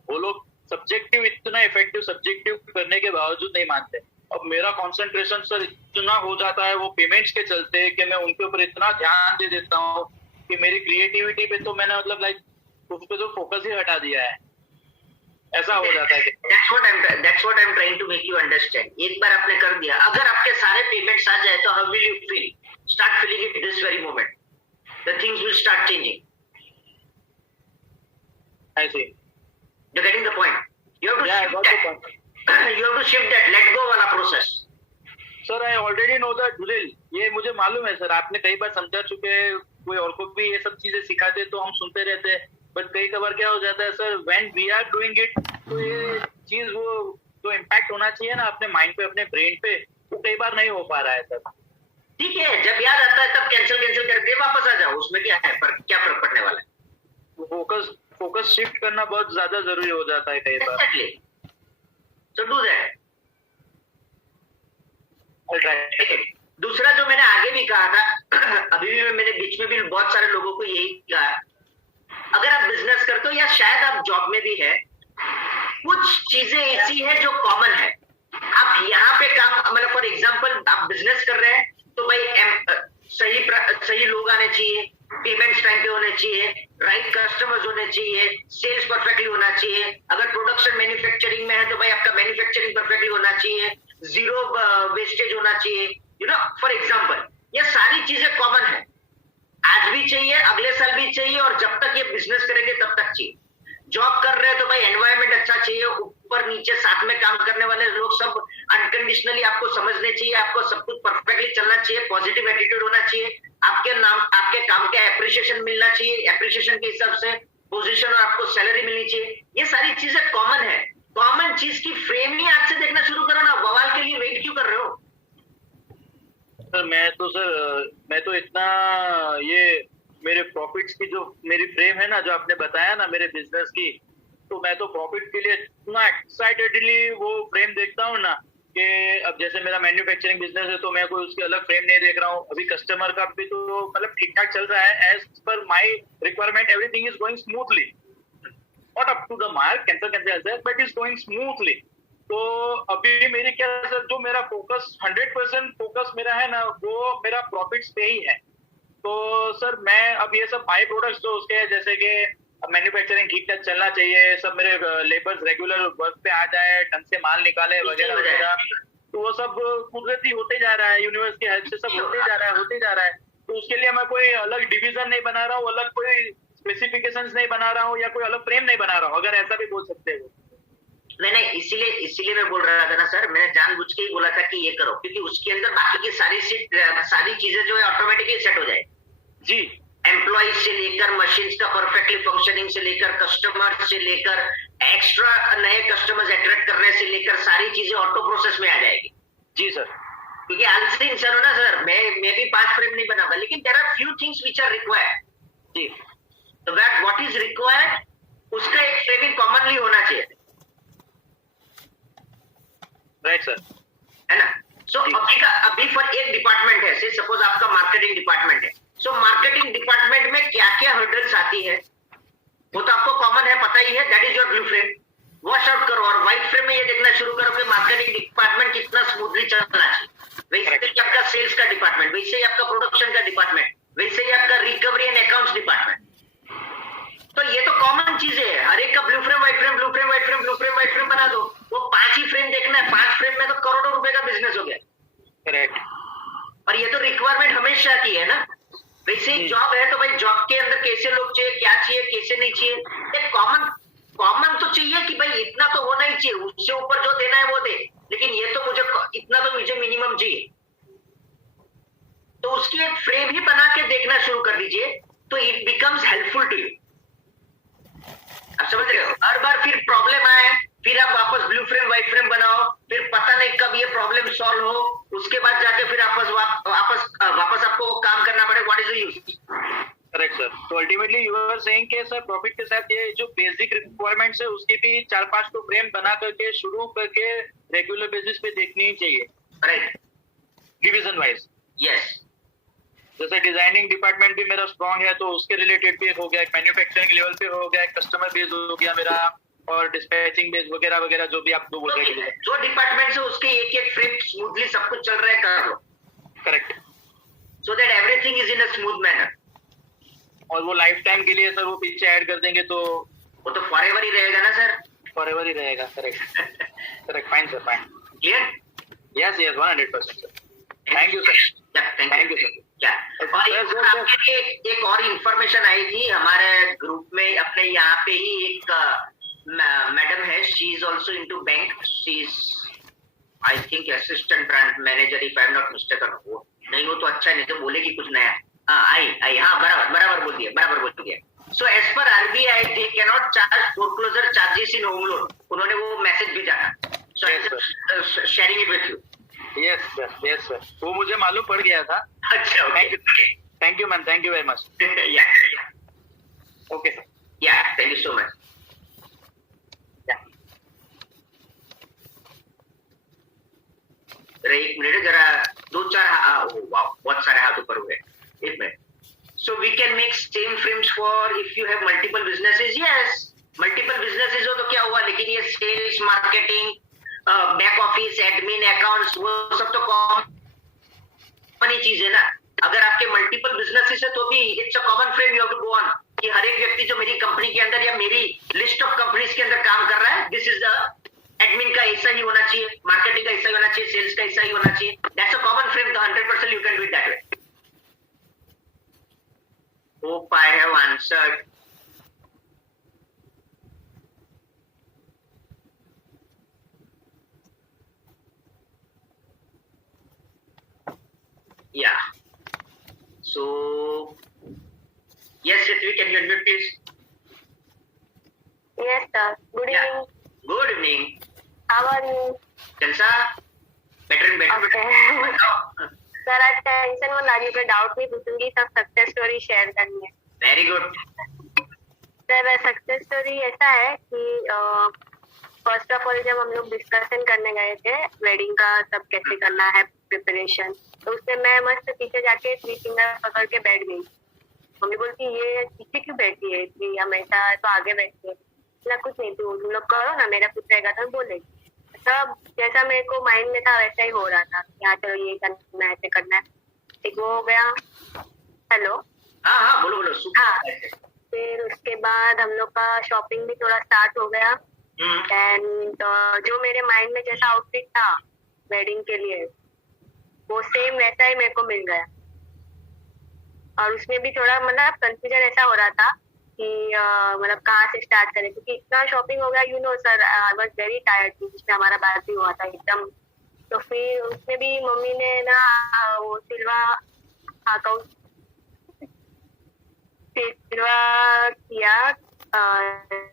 वो लोग सब्जेक्टिव इतना इफेक्टिव सब्जेक्टिव करने के बावजूद नहीं मानते। अब मेरा कंसंट्रेशन सर इतना हो जाता है वो पेमेंट्स के चलते कि मैं उनके ऊपर इतना ध्यान दे देता हूँ कि मेरी क्रिएटिविटी पे तो मैंने मतलब लाइक उस पे तो फोकस ही हटा दिया है, ऐसा हो जाता है। That's what I'm trying to make you understand. एक बार आपने कर दिया, अगर आपके सारे पेमेंट्स आ जाए तो how will you feel? Start feeling it this very moment. The things will start changing. I see. You're getting the point. You have to Yeah, I got the point. you have to shift that let go वाला process. Sir I already know the drill, ये मुझे मालूम है सर, आपने कई बार समझा चुके हैं, कोई और को भी ये सब चीजें सिखाते तो हम सुनते रहते हैं, बट कई कबार क्या हो जाता है sir, when we are doing it, तो ये चीज वो जो इम्पैक्ट होना चाहिए ना अपने माइंड पे, अपने ब्रेन पे, वो कई बार नहीं हो पा रहा है सर। ठीक है, जब याद आता है तब कैंसिल करके वापस आ जाओ, उसमें क्या है, पर क्या फर्क पड़ने वाला है। फोकस शिफ्ट करना बहुत ज्यादा जरूरी हो जाता है कई बार। So do that. Alright. दूसरा जो मैंने आगे भी कहा था, अभी भी मैंने बीच में भी बहुत सारे लोगों को यही कहा, अगर आप बिजनेस करते हो या शायद आप जॉब में भी है, कुछ चीजें ऐसी है जो कॉमन है। आप यहाँ पे काम, मतलब फॉर एग्जांपल आप बिजनेस कर रहे हैं तो भाई सही लोग आने चाहिए, पेमेंट्स टाइम पे होने चाहिए, राइट कस्टमर्स होने चाहिए, सेल्स परफेक्टली होना चाहिए। अगर प्रोडक्शन मैन्युफैक्चरिंग में है तो भाई आपका मैन्युफैक्चरिंग परफेक्टली होना चाहिए, जीरो वेस्टेज होना चाहिए, यू नो फॉर एग्जांपल। ये सारी चीजें कॉमन है, आज भी चाहिए, अगले साल भी चाहिए, और जब तक ये बिजनेस करेंगे तब तक चाहिए। जॉब कर रहे हैं तो भाई एनवायरनमेंट अच्छा चाहिए, ऊपर नीचे साथ में काम करने वाले लोग सब अनकंडीशनली आपको समझने चाहिए, आपको सब कुछ परफेक्टली चलना चाहिए, पॉजिटिव एटीट्यूड होना चाहिए, आपके काम का एप्रिसिएशन मिलना चाहिए, एप्रिसिएशन के हिसाब से पोजीशन और आपको सैलरी मिलनी चाहिए। ये सारी चीजें कॉमन है। कॉमन चीज की फ्रेम ही आज से देखना शुरू करो ना, बवाल के लिए वेट क्यों कर रहे हो? सर मैं तो इतना, ये मेरे प्रॉफिट्स की जो मेरी फ्रेम है ना, जो आपने बताया ना मेरे बिजनेस की, तो मैं तो प्रॉफिट के लिए इतना एक्साइटेडली वो फ्रेम देखता हूँ ना, कि अब जैसे मेरा मैन्युफैक्चरिंग बिजनेस है तो मैं कोई उसकी अलग फ्रेम नहीं देख रहा हूँ। अभी कस्टमर का भी तो मतलब ठीक ठाक चल रहा है, as per my requirement, everything is going smoothly, not up to the mark, cancer but is going smoothly. तो अभी मेरी क्या सर, जो मेरा फोकस 100% फोकस मेरा है ना, वो मेरा प्रॉफिट्स पे ही है। तो सर मैं अब ये सब बाई प्रोडक्ट्स जो उसके, जैसे कि मैन्युफैक्चरिंग ठीक ठाक चलना चाहिए, सब मेरे लेबर्स रेगुलर वर्क पे आ जाए, ढंग से माल निकाले वगैरह वगैरह, तो वो सब कुदरती होते जा रहा है, यूनिवर्स की हेल्प से सब होते जा रहा है। तो उसके लिए मैं कोई अलग डिवीजन नहीं बना रहा हूँ, अलग कोई स्पेसिफिकेशंस नहीं बना रहा हूँ, या कोई अलग फ्रेम नहीं बना रहा हूँ, अगर ऐसा भी बोल सकते हो। नहीं, इसीलिए मैं बोल रहा था ना सर, मैंने जानबूझ के ही बोला था कि ये करो, क्योंकि उसके अंदर बाकी की सारी चीजें जो है ऑटोमेटिकली सेट हो जाए जी। एम्प्लॉय से लेकर मशीन्स का परफेक्टली फंक्शनिंग से लेकर कस्टमर से लेकर एक्स्ट्रा नए कस्टमर्स अट्रैक्ट करने से लेकर सारी चीजें ऑटो प्रोसेस में आ जाएगी। जी सर। क्योंकि आलसी इंसान हो ना सर, मैं भी 5 फ्रेम नहीं बनाऊंगा, लेकिन there are few things which are required. जी। तो दैट व्हाट इज रिक्वायर्ड, उसका एक फ्रेमिंग कॉमनली होना चाहिए। राइट सर, है ना? सो अभी फॉर एक डिपार्टमेंट है, से सपोज आपका मार्केटिंग डिपार्टमेंट है, सो मार्केटिंग डिपार्टमेंट में क्या क्या हर्डल्स आती है वो तो आपको कॉमन है, पता ही है, that is your blue frame. Wash out करो और व्हाइट फ्रेम में ये देखना शुरू करो कि मार्केटिंग डिपार्टमेंट कितना स्मूथली चलना चाहिए। वैसे ही आपका सेल्स का डिपार्टमेंट, वैसे ही आपका प्रोडक्शन का डिपार्टमेंट, वैसे ही आपका रिकवरी एंड अकाउंट्स डिपार्टमेंट। तो ये तो कॉमन चीजें है, हर एक का blue frame white frame, blue frame white frame, blue frame white frame बना दो। वो 5 ही फ्रेम देखना है, 5 फ्रेम में तो करोड़ों रुपए का बिजनेस हो गया। करेक्ट। और ये तो रिक्वायरमेंट हमेशा की है ना। वैसे ही जॉब है तो भाई जॉब के अंदर कैसे लोग चाहिए, क्या चाहिए, कैसे नहीं चाहिए, एक कॉमन तो चाहिए कि भाई इतना तो होना ही चाहिए, उससे ऊपर जो देना है वो दे, लेकिन ये तो इतना तो मुझे मिनिमम चाहिए। तो उसकी एक फ्रेम ही बना के देखना शुरू कर दीजिए, तो it becomes helpful to you. आप समझ रहे हो? हर बार फिर प्रॉब्लम आए, फिर आप वापस ब्लू फ्रेम व्हाइट फ्रेम बनाओ, फिर पता नहीं कब ये प्रॉब्लम सॉल्व हो, उसके बाद जाके फिर वापस आपको वो काम करना पड़े। What is the use? Correct sir. तो अल्टीमेटली यू आर सेइंग कि सर प्रॉफिट के साथ ये जो बेसिक रिक्वायरमेंट्स है उसकी भी 4-5 को फ्रेम बना करके शुरू करके रेगुलर बेसिस पे देखनी ही चाहिए। Right, division wise. यस। जैसे डिजाइनिंग डिपार्टमेंट भी मेरा स्ट्रांग है तो उसके रिलेटेड भी एक हो गया, एक मैन्युफैक्चरिंग लेवल पे हो गया, एक कस्टमर बेस हो गया मेरा, और डिस्पैचिंग बेस वगैरह वगैरह जो भी आप दो बोल रहे हैं, जो डिपार्टमेंट से उसके एक फ्रेम स्मूथली सब कुछ चल रहा है कर लो। Correct. So that everything is in a smooth manner. और वो लाइफ टाइम के लिए सर वो पीछे ऐड कर देंगे तो वो तो फॉरएवर ही रहेगा ना सर। फॉरएवर ही रहेगा। Correct correct, fine sir, fine. Clear? Yes yes, 100% sir. Thank you sir. Thank you sir. क्या और आपके लिए एक और इंफॉर्मेशन आई थी हमारे ग्रुप में, अपने यहाँ पे ही एक मैडम है, she is also into bank, she is I think assistant brand manager, if I am not mistaken. वो नहीं हो तो अच्छा, नहीं तो बोलेगी कुछ नया। हाँ आई हाँ, बराबर बोल दिया। So as per RBI they can not charge foreclosure charges in home loan. उन्होंने वो मैसेज भेजा था, so I am sharing it with you. Yes sir, वो मुझे मालूम पड़ गया था। अच्छा, thank you ma'am, thank you very much. Okay sir, या थैंक यू सो मच। एक मिनट, जरा दो चार, बहुत सारे हाथ ऊपर हुए, एक minute. So we can make same frames for if you have multiple businesses. Yes, multiple businesses हो तो क्या हुआ, लेकिन ये sales, marketing, back office, admin, accounts, वो सब तो कॉमन ही चीज है ना। अगर आपके मल्टीपल बिजनेसेस है तो भी it's a common frame, you have to go on कि हर एक व्यक्ति जो मेरी कंपनी के अंदर या मेरी लिस्ट ऑफ कंपनीज के अंदर काम कर रहा है, दिस इज द एडमिन का ऐसा ही होना चाहिए, मार्केटिंग का ऐसा ही होना चाहिए, सेल्स का ऐसा ही होना चाहिए। दैट्स अ कॉमन फ्रेम, तो 100% you can do it that way. Hope I have answered. Yeah. So, yes, Ritvi, can you unmute please? Yes, sir. Good Yeah. evening. Good evening. How are you? जलसा? Better and better. Okay. बताओ। सर, आज टेंशन में लागी, कोई डाउट नहीं पूछूंगी, सब सक्सेस स्टोरी शेयर करनी है। Very good. Sir, success story ऐसा है कि फर्स्ट ऑफ ऑल जब हम लोग डिस्कशन करने गए थे वेडिंग का, सब कैसे करना है प्रिपरेशन, तो उससे मैं मस्त पीछे जाके 3 फिंगर पकड़ के बैठ गई। मम्मी बोलती ये पीछे क्यों बैठी है कि हमेशा तो आगे बैठती है। ना कुछ नहीं, तुम लोग करो ना, मेरा कुछ रहेगा तो बोलेगी। सब जैसा मेरे को माइंड में था वैसा ही हो रहा था। यहाँ चलो ये करना है, ऐसे करना है, एक वो हो गया। हेलो, हाँ बोलो हाँ। फिर उसके बाद हम लोग का शॉपिंग भी थोड़ा स्टार्ट हो गया। एंड जो मेरे माइंड में जैसा आउटफिट था वेडिंग के लिए, वो सेम वैसा ही मेरे को मिल गया। और उसमें भी थोड़ा मतलब कंफ्यूजन ऐसा हो रहा था कि मतलब कहाँ से स्टार्ट करें, क्योंकि इतना शॉपिंग हो गया। You know sir, I was very tired, जिसमें हमारा बात भी हुआ था एकदम। तो फिर उसमें भी मम्मी ने ना वो सिल्वा किया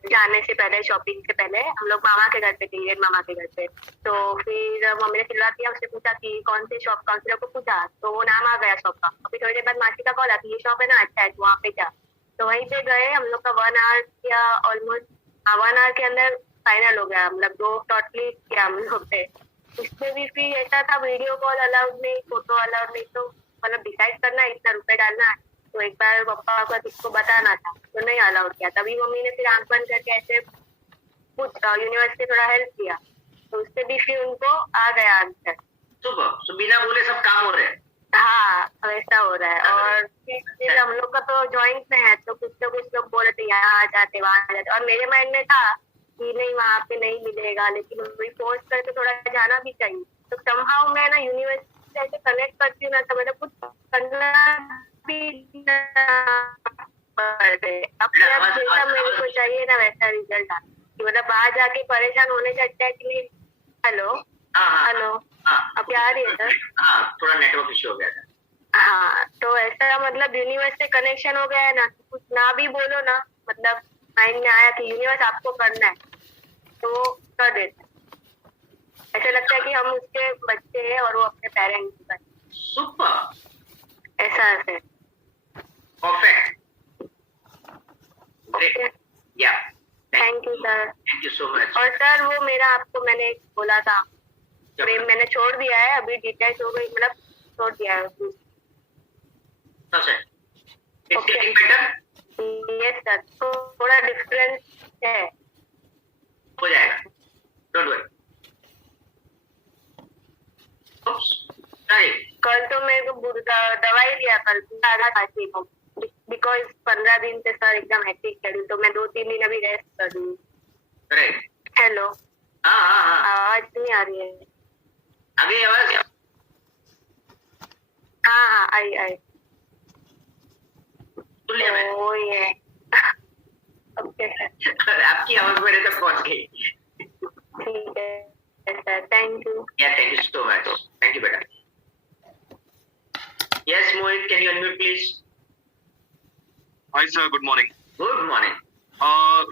जाने से पहले, शॉपिंग से पहले हम लोग मामा के घर पे थे, मामा के घर पे। तो फिर मम्मी ने सिलवा किया, उससे पूछा कि कौन से शॉप, काउंसिलर को पूछा तो वो नाम आ गया शॉप का। फिर थोड़ी देर बाद मासी का कॉल आती, ये शॉप है ना, अच्छा है वहाँ पे जा। तो वहीं पे गए, हम लोग का 1 आवर या ऑलमोस्ट 1 आवर के अंदर फाइनल हो गया। मतलब 2 टोटली किया हम लोग पे। उसमें भी फिर ऐसा था, वीडियो कॉल अलाउड नहीं, फोटो अलाउड नहीं। तो मतलब डिसाइड करना है इतना रुपए डालना है, तो एक बार पापा को किसको बताना था, तो नहीं अलाउड किया। तभी मम्मी ने फिर आंख बंद करके ऐसे कुछ यूनिवर्स से थोड़ा हेल्प किया, तो उससे भी फिर उनको आ गया आंसर। सुबह बिना बोले सब काम हो रहे हैं। हाँ, वैसा हो रहा है। और फिर हम लोग का तो जॉइंट में है, तो कुछ लोग बोल रहे थे यहाँ आ जाते, वहाँ आ जाते। और मेरे माइंड में था कि नहीं, वहाँ पे नहीं मिलेगा, लेकिन वही फोर्स करके थोड़ा जाना भी चाहिए। तो समहाउ मैं ना यूनिवर्स से ऐसे कनेक्ट करती हूँ ना, तो मतलब कुछ करना भी अपने आप जैसा मेरे को चाहिए ना वैसा रिजल्ट आ, मतलब बाहर जाके परेशान होने से अच्छा है कि नहीं। हेलो, हेलो, अब क्या आ रही है सर? हाँ, थोड़ा नेटवर्क इश्यू हो गया था। हाँ, तो ऐसा मतलब यूनिवर्स से कनेक्शन हो गया है ना, कुछ ना भी बोलो ना, मतलब माइंड में आया कि यूनिवर्स आपको करना है, तो वो कर देते। ऐसा लगता है कि हम उसके बच्चे हैं और वो अपने पेरेंट्स हैं। सुपर, ऐसा है। परफेक्ट, या thank you sir, thank you so much. और सर वो मेरा आपको मैंने बोला था फ्रेम, मैंने छोड़ दिया है, अभी डिटेच हो गई, मतलब छोड़ दिया है। It's getting better? Yes sir, थोड़ा डिफरेंस है, हो जाएगा, डोंट वरी। कल तो मैं तो दवाई लिया, कल आधा खांसी को, बिकॉज 15 दिन से सर एकदम हेक्टिक शेड्यूल, तो मैं 2-3 दिन अभी रेस्ट कर रही हूँ। हेलो, हाँ, आवाज नहीं आ रही है? आ गई आवाज? हाँ, आई। सुन लिया मैं। ओ ये ओके सर, आपकी आवाज मेरे तक पहुंच गई। ठीक है सर, थैंक यू। या hi sir, good morning. Good morning.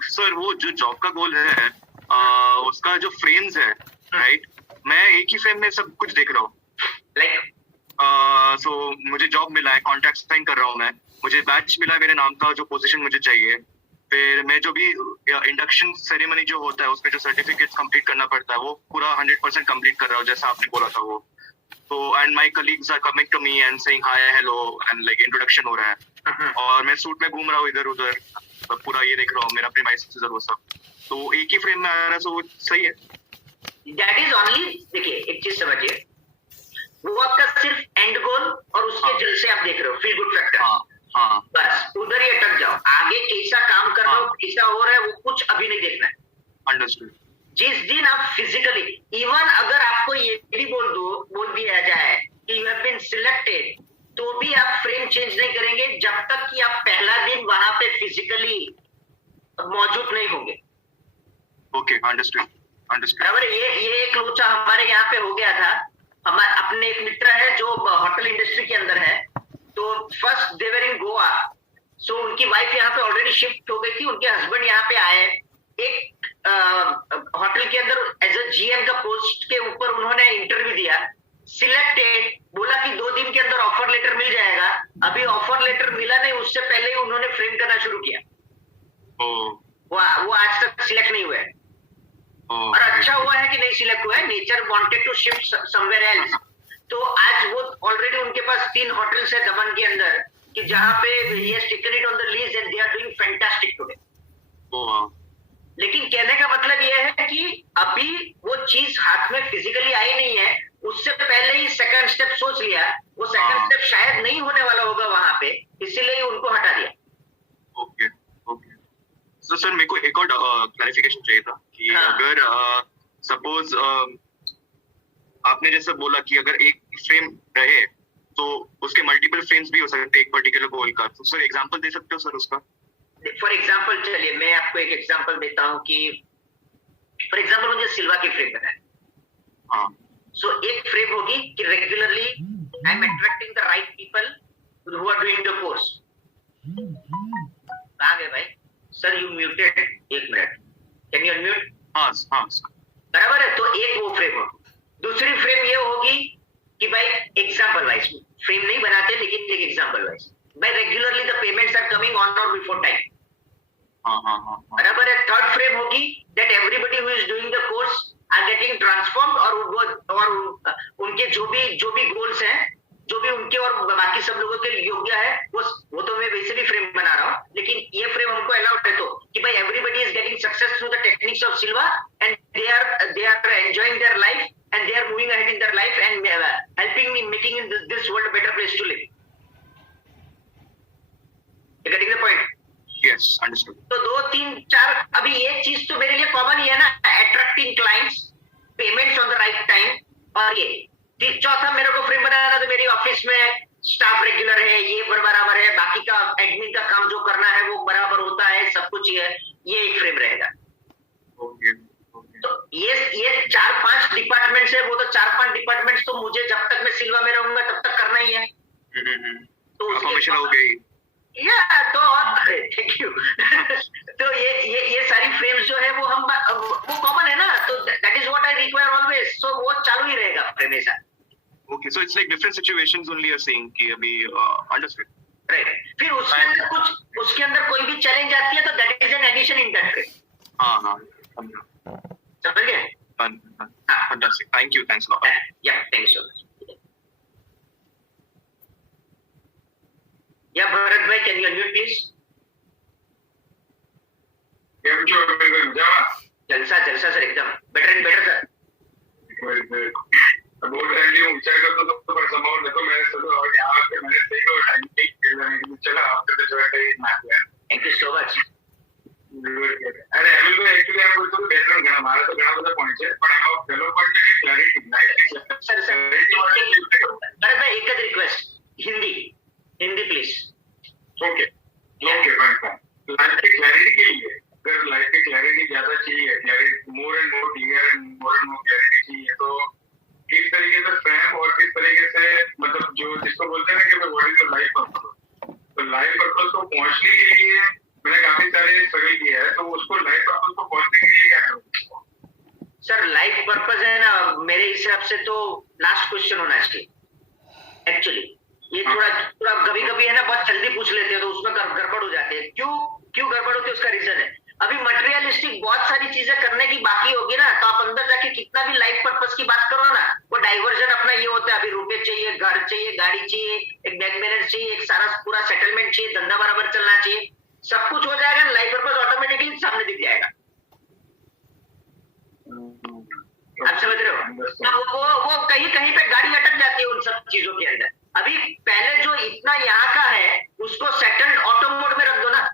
Sir वो जो जॉब का गोल है उसका जो फ्रेम्स है, राइट, मैं एक ही फ्रेम में सब कुछ देख रहा हूँ। लाइक सो मुझे जॉब मिला है, कॉन्ट्रैक्ट साइन कर रहा हूँ मैं, मुझे बैच मिला है मेरे नाम का, जो पोजीशन मुझे चाहिए, फिर मैं जो भी इंडक्शन सेरेमनी जो होता है उसमें जो सर्टिफिकेट कंप्लीट करना पड़ता है वो पूरा 100% कंप्लीट कर रहा हूँ जैसा आपने बोला था वो। तो and my colleagues are coming to me and saying hi hello and like introduction हो रहा है, और मैं सूट में घूम रहा हूँ इधर उधर, पूरा ये देख रहा हूँ, मेरा प्रीमाइसेस वो सब, तो एक ही फ्रेम में आ रहा है, सो वो सही है। दैट इज ओनली, देखिए एक चीज समझिए, वो आपका सिर्फ एंड गोल और उसके जल से आप देख रहे हो फील गुड फैक्टर। हाँ बस उधर ही अटक जाओ, आगे कैसा काम कर रहे हो, कैसा हो रहा है, वो कुछ अभी नहीं देखना है। अंडरस्टूड। जिस दिन आप फिजिकली, इवन अगर आपको ये भी बोल दिया जाए कि यू हैव बीन सिलेक्टेड, तो भी आप फ्रेम चेंज नहीं करेंगे जब तक कि आप पहला दिन वहां पे फिजिकली मौजूद नहीं होंगे। Okay, understood. बराबर। ये एक लोचा हमारे यहाँ पे हो गया था। हमारे अपने एक मित्र है जो होटल इंडस्ट्री के अंदर है, तो फर्स्ट दे वर इन गोवा, सो उनकी वाइफ यहाँ पे ऑलरेडी शिफ्ट हो गई थी, उनके हस्बैंड यहाँ पे आए, एक होटल के अंदर एज अ जीएम का पोस्ट के ऊपर उन्होंने इंटरव्यू दिया, सिलेक्टेड, बोला कि 2 दिन के अंदर ऑफर लेटर मिल जाएगा। अभी ऑफर लेटर मिला नहीं, उससे पहले ही उन्होंने फ्रेम करना शुरू किया। वो आज तक सिलेक्ट नहीं हुए। और अच्छा हुआ है कि नहीं सिलेक्ट हुआ है, nature wanted to shift somewhere else. तो आज वो ऑलरेडी उनके पास 3 होटल्स है दमन के अंदर, कि जहां पे ही has taken it on the lease and they are doing fantastic today. लेकिन कहने का मतलब यह है कि अभी वो चीज हाथ में फिजिकली आई नहीं है, उससे पहले ही सेकंड स्टेप सोच लिया, वो सेकंड स्टेप शायद नहीं होने वाला होगा वहां पे, इसीलिए उनको हटा दिया। Okay okay. तो सर मेरे को एक और क्लैरिफिकेशन चाहिए था कि अगर सपोज आपने जैसे बोला कि अगर एक फ्रेम रहे तो उसके मल्टीपल फ्रेम्स भी हो सकते हैं एक पर्टिकुलर गोल का, तो सर एग्जांपल दे सकते हो सर उसका? फॉर एग्जाम्पल चलिए मैं आपको एक एग्जाम्पल देता हूँ कि फॉर एग्जाम्पल मुझे सिल्वा की फ्रेम बनाए। हाँ। सो एक फ्रेम होगी कि regularly I am attracting the right people who are doing the course. कहाँ गए भाई? सर यू म्यूटेड, एक मिनट, कैन यू अनम्यूट? हाँ हाँ बराबर है। तो एक वो फ्रेम हो। दूसरी फ्रेम ये होगी कि भाई एग्जाम्पल वाइज, फ्रेम नहीं बनाते लेकिन एक एग्जाम्पल वाइज, भाई regularly the payments are coming on और बिफोर टाइम। बराबर है। थर्ड फ्रेम होगी that everybody who is doing the course are getting transformed, और उनके जो भी गोल्स हैं, जो भी उनके और बाकी सब लोगों के योग्य है, वो तो मैं वैसे भी फ्रेम बना रहा हूँ, लेकिन ये फ्रेम हमको अलाउड है तो कि भाई everybody is getting success through the techniques of Silva and they are enjoying their life and they are moving ahead in their life and helping me making in this world a better place to live. You getting the point? Yes, understood. तो 2 3 4 अभी एक चीज तो मेरे लिए कॉमन ही है ना, attracting clients, payments on the right time, और ये चौथा मेरे को फ्रेम बनाना तो मेरी ऑफिस में स्टाफ रेगुलर है, ये बराबर है, बाकी का एडमिन का काम जो करना है वो बराबर होता है, सब कुछ ये एक फ्रेम रहेगा। ओके। तो ये 4-5 डिपार्टमेंट्स है, वो तो 4-5 डिपार्टमेंट्स तो मुझे जब तक मैं सिल्वा में रहूंगा तब तक करना ही है। तो हमेशा हो गई या तो थैंक यू। तो ये सारी फ्रेम्स जो है वो कॉमन है ना, तो that is what I require always, so वो चालू ही रहेगा हमेशा। Okay, so it's like different situations only you are saying कि अभी अंडरस्टूड, राइट। फिर उसके अंदर कोई भी चैलेंज आती है तो that is an addition in that frame. हां समझ गए? Fantastic, thank you, thanks a lot. Yeah thank you so much. Yeah Bharat भाई, कैन यू अनम्यूट प्लीज? जलसा सर, एकदम बेटर एंड बेटर सर। बहुत टाइमली ऊंचा करतो तो पर समाव देखो मैं सब और यहां पे मैंने देखो टाइम टेक चला आफ्टर द जॉइन ना किया। Thank you so much. अरे एमएल तो एक्चुअली हम तो बेटर घણા મારા તો ઘણા બધા પોઈન્ટ છે પણ એનો પહેલો પોઈન્ટ છે ક્લેરિટી सर अरे भाई एक request, Hindi please. Okay fine. Life की क्लैरिटी के लिए, अगर लाइफ की क्लैरिटी ज्यादा चाहिए, clarity more and more clear and more clarity चाहिए, तो किस तरीके से फ्रेम और किस तरीके से मतलब जो जिसको बोलते हैं ना कि what is your life purpose, तो लाइफ पर्पस को पहुंचने के लिए मेरे हिसाब से तो लास्ट क्वेश्चन होना चाहिए एक्चुअली। ये थोड़ा कभी कभी है ना बहुत जल्दी पूछ लेते हैं तो उसमें गड़बड़ हो जाते हैं। क्यों गड़बड़ होती है उसका रीजन है, अभी मटेरियलिस्टिक बहुत सारी चीजें करने की बाकी होगी ना, तो आप अंदर जाके कितना भी लाइफ पर्पस की बात करो ना, वो डाइवर्जन अपना ये होता है, अभी रुपए चाहिए, घर चाहिए, गाड़ी चाहिए, एक बैंक बैलेंस चाहिए, एक सारा पूरा सेटलमेंट चाहिए, धंधा बराबर चलना चाहिए, सब कुछ हो जाएगा, लाइफ पर्पस ऑटोमेटिकली सामने दिख जाएगा। आप समझ रहे हो? वो कहीं पे गाड़ी अटक जाती है उन सब चीजों के अंदर। अभी पहले जो इतना यहाँ का है उसको सेटल्ड ऑटो मोड में रख दो ना,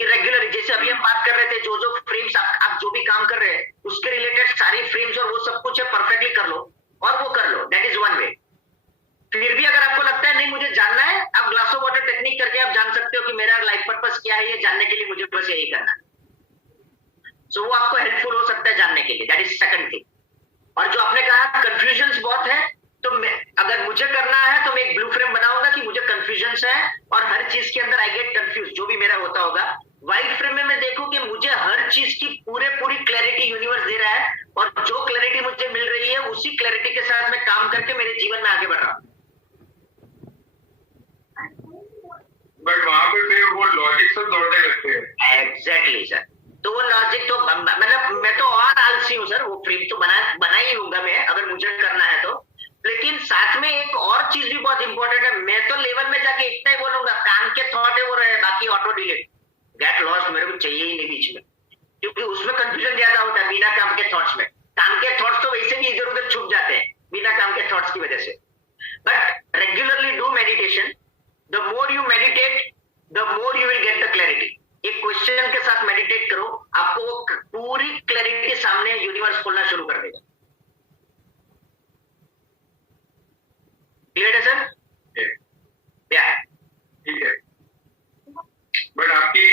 इरेगुलर, जैसे अभी हम बात कर रहे थे, जो फ्रेम्स आप जो भी काम कर रहे हैं उसके रिलेटेड सारी फ्रेम्स और वो सब कुछ है परफेक्टली कर लो और वो कर लो, दैट इज वन वे। फिर भी अगर आपको लगता है नहीं मुझे जानना है, आप ग्लास ऑफ वाटर टेक्निक करके आप जान सकते हो कि मेरा लाइफ पर्पस क्या है, ये जानने के लिए मुझे बस यही करना है। सो वो आपको हेल्पफुल हो सकता है जानने के लिए, दैट इज सेकंड थिंग। और जो आपने कहा कंफ्यूजन्स बहुत है, तो अगर मुझे करना है तो मैं एक ब्लू फ्रेम बनाऊंगा कि मुझे कंफ्यूजन्स है और हर चीज के अंदर आई गेट कंफ्यूज, जो भी मेरा होता होगा। व्हाइट फ्रेम में मैं देखूं कि मुझे हर चीज की पूरी क्लैरिटी यूनिवर्स दे रहा है और जो क्लैरिटी मुझे मिल रही है उसी क्लैरिटी के साथ मैं काम करके मेरे जीवन में आगे बढ़ रहा हूं। बट वहां पे फिर वो लॉजिक से दौड़ने लगते हैं। एग्जैक्टली सर, तो वो लॉजिक तो मतलब मैं तो और आलसी हूँ सर, वो फ्रेम तो बना ही लूंगा मैं अगर मुझे करना है तो। लेकिन साथ में एक और चीज भी बहुत इंपॉर्टेंट है, मैं तो लेवल में जाके इतना ही बोलूंगा, काम के थॉट है वो रहे, बाकी ऑटो डिलीट, गेट लॉस्ट मेरे को चाहिए ही नहीं बीच में, क्योंकि उसमें कंफ्यूजन ज्यादा होता है बिना काम के थॉट्स में। काम के थॉट्स तो वैसे भी इधर उधर छुप जाते हैं बिना काम के थॉट्स की वजह से। But regularly do meditation, the more you meditate the more you will get the clarity. एक क्वेश्चन के साथ मेडिटेट करो, आपको वो पूरी क्लैरिटी सामने यूनिवर्स खोलना शुरू कर देगा। क्लियर है सर? ठीक है। बट आपकी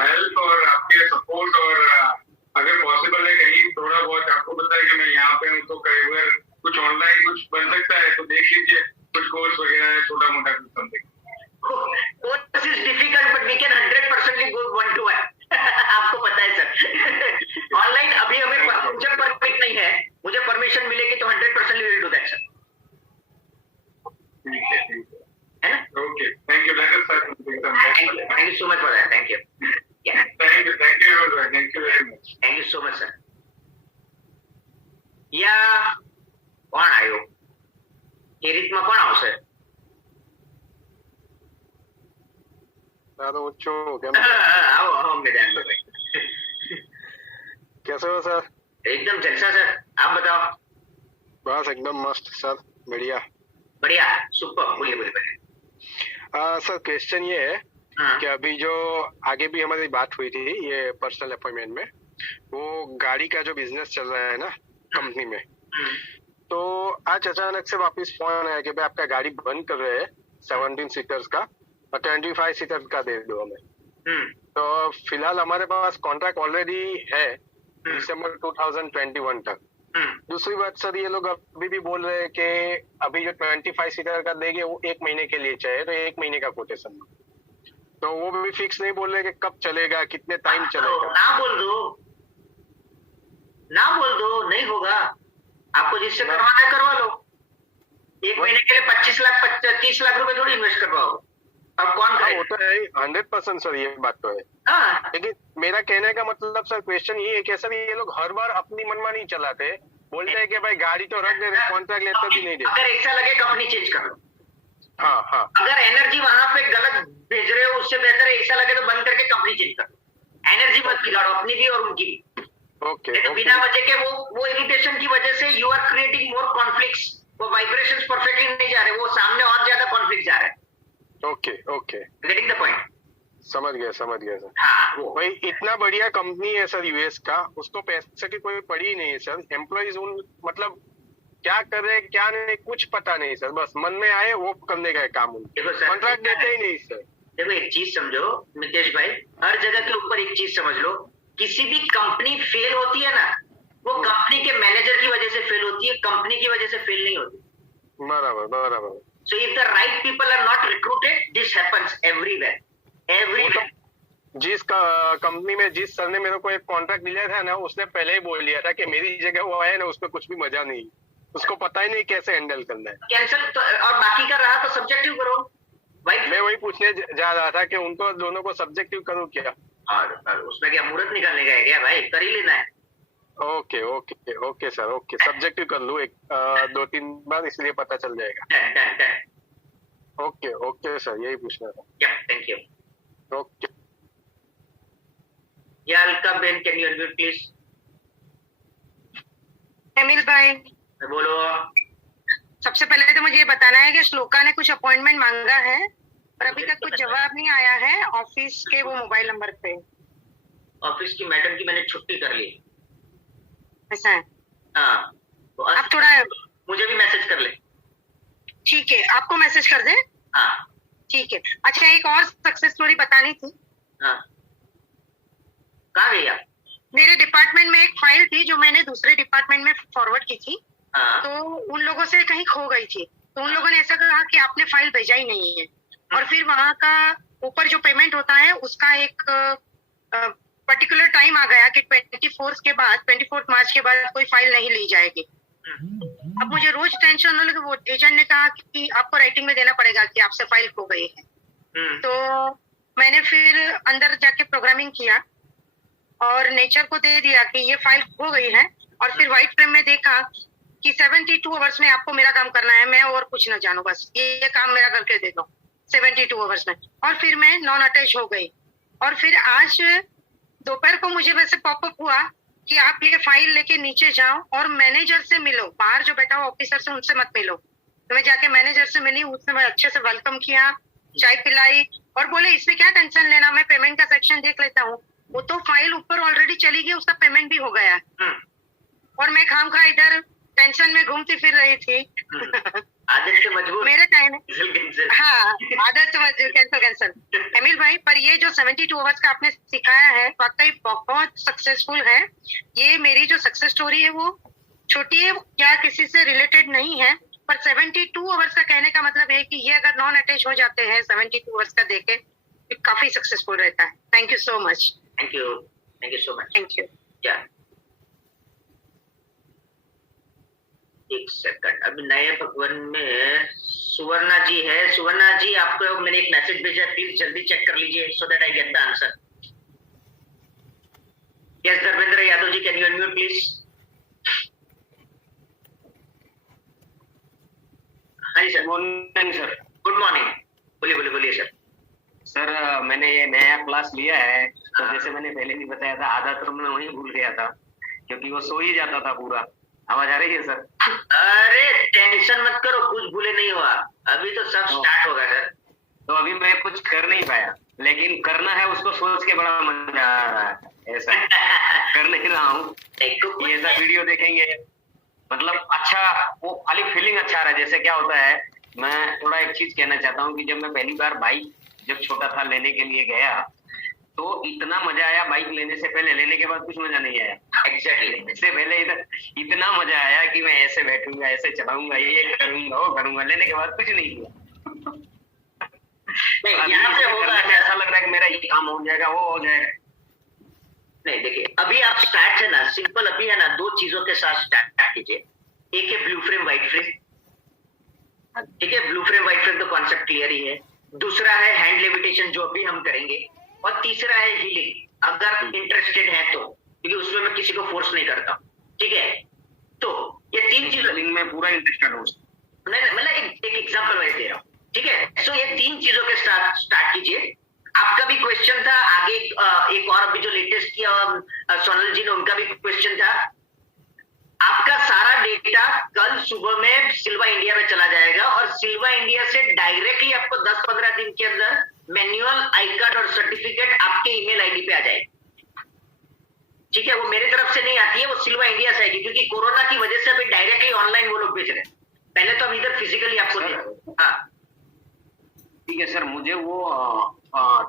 हेल्प और आपके सपोर्ट और अगर पॉसिबल है कहीं थोड़ा बहुत आपको पता है कि मैं यहाँ पे हूँ तो कई बार कुछ ऑनलाइन कुछ बन सकता है तो देख लीजिए, कुछ कोर्स वगैरह छोटा मोटा कुछ something. Course is difficult, but we can 100% go 1-to-1. आपको पता है सर, ऑनलाइन अभी हमें मुझे परमिट नहीं है, मुझे परमिशन मिलेगी तो 100% we will do that, sir. ठीक है ना? Okay, thank you sir. Thank you so much for that. Thank you. Yeah. Thank you very much. Thank you so much, sir. या કોણ આવ્યો એ રીતમાં કોણ આવશે? तो उच्चो क्या आओ मैदान में भाई। कैसे हो सर? एकदम जलसा सर, आप बताओ। बस एकदम मस्त सर, बढ़िया बढ़िया, सुपर। बोलिए। सर क्वेश्चन ये है कि अभी जो आगे भी हमारी बात हुई थी ये पर्सनल अपॉइंटमेंट में, वो गाड़ी का जो बिजनेस चल रहा है ना कंपनी में, तो आज अचानक से वापस फोन आया कि भाई आपका गाड़ी बंद कर रहे हैं 17 सीटर्स का और 25 सीटर का दे दो हमें। तो फिलहाल हमारे पास कॉन्ट्रैक्ट ऑलरेडी है दिसंबर 2021 तक। दूसरी बात सर, ये लोग अभी भी बोल रहे हैं कि अभी जो 25 सीटर का देंगे वो 1 महीने के लिए चाहिए, तो 1 महीने का कोटेशन, तो वो भी फिक्स नहीं बोल रहे कि कब चलेगा, कितने टाइम चलेगा। ना बोल दो, नहीं होगा। आपको जिससे करवाना है करवा लो। 1 महीने के लिए 25 लाख 30 लाख रुपए थोड़ी इन्वेस्ट करवाओ। अब कौन करेगा? वो तो है 100% सर, ये बात तो है। लेकिन मेरा कहने का मतलब सर क्वेश्चन ये है कि सर ये लोग हर बार अपनी मनमानी चलाते, बोलते हैं कि भाई गाड़ी तो रख दे रहे, कॉन्ट्रैक्ट लेटर भी नहीं देते। अगर ऐसा लगे कंपनी चेंज कर लो। हाँ। अगर एनर्जी वहां पे गलत भेज रहे हो उससे बेहतर है ऐसा लगे तो बंद करके कंपनी चेंज कर लो। एनर्जी मत बिगाड़ो अपनी भी और उनकी भी। ओके। बिना वजह के वो इरिटेशन की वजह से you are creating more conflicts. वो वाइब्रेशंस परफेक्टली नहीं जा रहे, वो सामने और ज्यादा कॉन्फ्लिक्ट जा रहा है। Okay getting the point? समझ गया सर। हाँ, वो भाई इतना बढ़िया कंपनी है सर यूएस का, उसको पैसे की कोई पड़ी ही नहीं है सर। एम्प्लॉइज मतलब क्या कर रहे क्या नहीं कुछ पता नहीं सर, बस मन में आए वो करने का काम, कॉन्ट्रैक्ट देते ही नहीं सर। देखो एक चीज समझो नितेश भाई, हर जगह के ऊपर एक चीज समझ लो, किसी भी कंपनी फेल होती है ना, वो कंपनी के मैनेजर की वजह से फेल होती है, कंपनी की वजह से फेल नहीं होती। बराबर। So if the right people are not recruited, this happens everywhere. जी जिस कंपनी में जिस सर ने मेरे को एक कॉन्ट्रैक्ट दिया था ना, उसने पहले ही बोल दिया था कि मेरी जगह वो आया ना, उसमें कुछ भी मजा नहीं, उसको पता ही नहीं कैसे हैंडल करना है। कैंसिल तो, और बाकी का रहा तो सब्जेक्टिव करो भाई। मैं वही पूछने जा रहा था कि उनको दोनों को सब्जेक्टिव करूँ क्या? और उसमें क्या मुहूर्त निकालने का है क्या भाई? कर ही लेना है। Okay okay okay sir, okay subjective कर लूँ 2-3 बार, इसलिए पता चल जाएगा। डन। ओके ओके सर, यही पूछना था। Thank you. ओके। या Alka ben, can you unmute please? Amil भाई बोलो। सबसे पहले तो मुझे ये बताना है कि श्लोका ने कुछ अपॉइंटमेंट मांगा है पर अभी तक कुछ जवाब नहीं आया है ऑफिस के वो मोबाइल नंबर पे। ऑफिस की मैडम की मैंने छुट्टी कर ली। ऐसा है? हाँ, तो आप थोड़ा मुझे भी मैसेज कर ले। ठीक है, आपको मैसेज कर दे। हाँ ठीक है। अच्छा, एक और सक्सेस स्टोरी बतानी थी। हाँ, कहाँ गई आप? मेरे डिपार्टमेंट में एक फाइल थी जो मैंने दूसरे डिपार्टमेंट में फॉरवर्ड की थी। हाँ। तो उन लोगों से कहीं खो गई थी, तो उन लोगों ने ऐसा कहा कि आपने फाइल भेजा ही नहीं है। और फिर वहां का ऊपर जो पेमेंट होता है उसका एक पर्टिकुलर टाइम आ गया कि 24 मार्च के बाद कोई फाइल नहीं ली जाएगी। अब मुझे रोज टेंशन होने लगी। वो एजेंट ने कहा कि आपको राइटिंग में देना पड़ेगा कि आपसे फाइल खो गई है। तो मैंने फिर अंदर जाके प्रोग्रामिंग किया और नेचर को दे दिया कि ये फाइल खो गई है, और फिर व्हाइट फ्रेम में देखा कि 72 आवर्स में आपको मेरा काम करना है, मैं और कुछ ना जानू, बस ये काम मेरा करके दे दो 72 आवर्स में। और फिर मैं नॉन अटैच हो गई। और फिर आज दोपहर को मुझे वैसे पॉपअप हुआ कि आप ये फाइल लेके नीचे जाओ और मैनेजर से मिलो, बाहर जो बैठा हुआ ऑफिसर से उनसे मत मिलो। तो मैं जाके मैनेजर से मिली, उसने मैं अच्छे से वेलकम किया, चाय पिलाई और बोले इसमें क्या टेंशन लेना, मैं पेमेंट का सेक्शन देख लेता हूँ। वो तो फाइल ऊपर ऑलरेडी चली गई, उसका पेमेंट भी हो गया और मैं खामखा इधर टेंशन में घूमती फिर रही थी। आदत से मजबूर। मेरे कहने हाँ, आदत से मजबूर। कैंसिल। अमिल भाई, पर ये जो 72 आवर्स का आपने सिखाया है वाकई बहुत सक्सेसफुल है। ये मेरी जो सक्सेस स्टोरी है वो छोटी है, क्या किसी से रिलेटेड नहीं है, पर 72 आवर्स का कहने का मतलब है कि ये अगर नॉन अटैच हो जाते हैं 72 आवर्स का देके, तो काफी सक्सेसफुल रहता है। Thank you so much. Thank you so much. Thank you. एक सेकंड, अभी नए भगवान में सुवर्णा जी है। सुवर्णा जी, आपको मैंने एक मैसेज भेजा, प्लीज जल्दी चेक कर लीजिए so that I get the answer. Yes, Dharmendra Yadav ji, can you unmute please? हाँ जी sir. Morning sir. Good morning. बोलिए सर। सर, मैंने ये नया क्लास लिया है, तो जैसे मैंने पहले भी बताया था, आधा तो मैं वहीं भूल गया था क्योंकि वो सो ही जाता था पूरा। आवाज आ रही है सर? अरे टेंशन मत करो, कुछ भूले नहीं हुआ, अभी तो सब स्टार्ट होगा सर। तो अभी मैं कुछ कर नहीं पाया, लेकिन करना है उसको सोच के बड़ा मजा आ रहा है। ऐसा कर नहीं रहा हूँ, ऐसा वीडियो देखेंगे मतलब अच्छा, वो खाली फीलिंग अच्छा आ रहा है। जैसे क्या होता है, मैं थोड़ा एक चीज कहना चाहता हूँ कि जब मैं पहली बार बाइक जब छोटा था लेने के लिए गया तो इतना मजा आया, बाइक लेने से पहले। लेने के बाद कुछ मजा नहीं आया। एग्जैक्टली। इससे पहले इतना मजा आया कि मैं ऐसे बैठूंगा, ऐसे चलाऊंगा, ये करूंगा, वो करूंगा। लेने के बाद कुछ नहीं हुआ। यहाँ पे होगा ऐसा लग रहा है कि मेरा ये काम हो जाएगा, वो हो जाएगा। नहीं, देखिए अभी आप स्टार्ट है ना, सिंपल अभी है ना, 2 चीजों के साथ स्टार्ट कीजिए। एक है ब्लू फ्रेम व्हाइट फ्रेम, ठीक है, ब्लू फ्रेम व्हाइट फ्रेम तो कॉन्सेप्ट क्लियर ही है। दूसरा है हैंड लेविटेशन जो अभी हम करेंगे, और तीसरा है हीलिंग, अगर इंटरेस्टेड है तो, क्योंकि उसमें मैं किसी को फोर्स नहीं करता, ठीक है। तो ये 3 चीजों में पूरा इंटरेस्टेड हूँ। नहीं, मतलब एक एग्जांपल वाइज दे रहा हूँ, ठीक है। सो ये 3 चीजों के साथ स्टार्ट कीजिए। आपका भी क्वेश्चन था आगे, एक और अभी जो लेटेस्ट किया सोनल जी ने, उनका भी क्वेश्चन था। आपका सारा डेटा कल सुबह में सिल्वा इंडिया में चला जाएगा और सिल्वा इंडिया से डायरेक्टली आपको 10-15 दिन के अंदर मैनुअल आई कार्ड और सर्टिफिकेट आपके ईमेल आईडी पे आ जाएगी, ठीक है। वो मेरे तरफ से नहीं आती है, वो सिल्वा इंडिया से आएगी, क्योंकि कोरोना की वजह से अभी डायरेक्टली ऑनलाइन वो लोग भेज रहे हैं। पहले तो हम इधर फिजिकली आपको दे। हाँ ठीक है सर, मुझे वो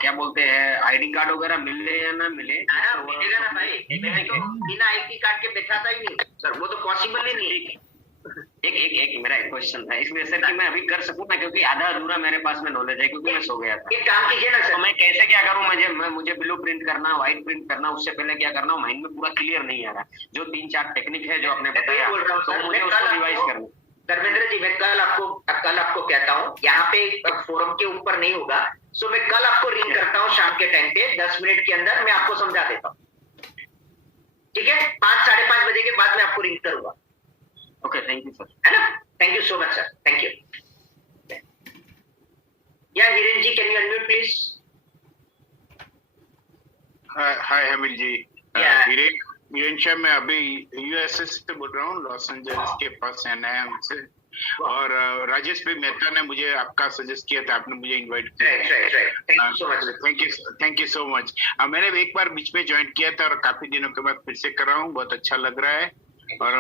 क्या बोलते हैं, आईडी कार्ड वगैरह मिले या ना मिले? मिलेगा ना भाई, मैं तो बिना आईडी कार्ड के बैठा था ही नहीं सर, वो तो पॉसिबल ही नहीं है, एक मेरा एक क्वेश्चन था इसमें सर कि मैं अभी कर सकूं ना, क्योंकि आधा अधूरा मेरे पास में नॉलेज है, क्योंकि मैं सो गया था। एक काम कीजिए ना सर, तो मैं कैसे क्या करूं, मुझे ब्लू प्रिंट करना, व्हाइट प्रिंट करना, उससे पहले क्या करना, माइंड में पूरा क्लियर नहीं आ रहा। जो 3-4 टेक्निक है जो आपने बताया, तो मुझे उसको रिवाइज करना। धर्मेंद्र जी, मैं कल आपको कहता हूँ, यहाँ पे फोरम के ऊपर नहीं होगा, सो मैं कल आपको रिंग करता हूँ शाम के टाइम पे, 10 मिनट के अंदर मैं आपको समझा देता हूँ, ठीक है? 5-5:30 बजे के बाद मैं आपको रिंग करूंगा। Okay, thank you sir. है ना? Thank you so much sir, thank you. या Hiren ji, can you unmute please? Hi Hamir ji. Yeah. Viren Shah, मैं अभी यूएसए से बोल रहा हूँ, लॉस एंजल्स के पास एनाहाइम से। और राजेश भाई मेहता ने मुझे आपका सजेस्ट किया था, आपने मुझे इनवाइट किया। Thank you so much. मैंने एक बार बीच में ज्वाइन किया था और काफी दिनों के बाद फिर से कर रहा हूँ, बहुत अच्छा लग रहा है। और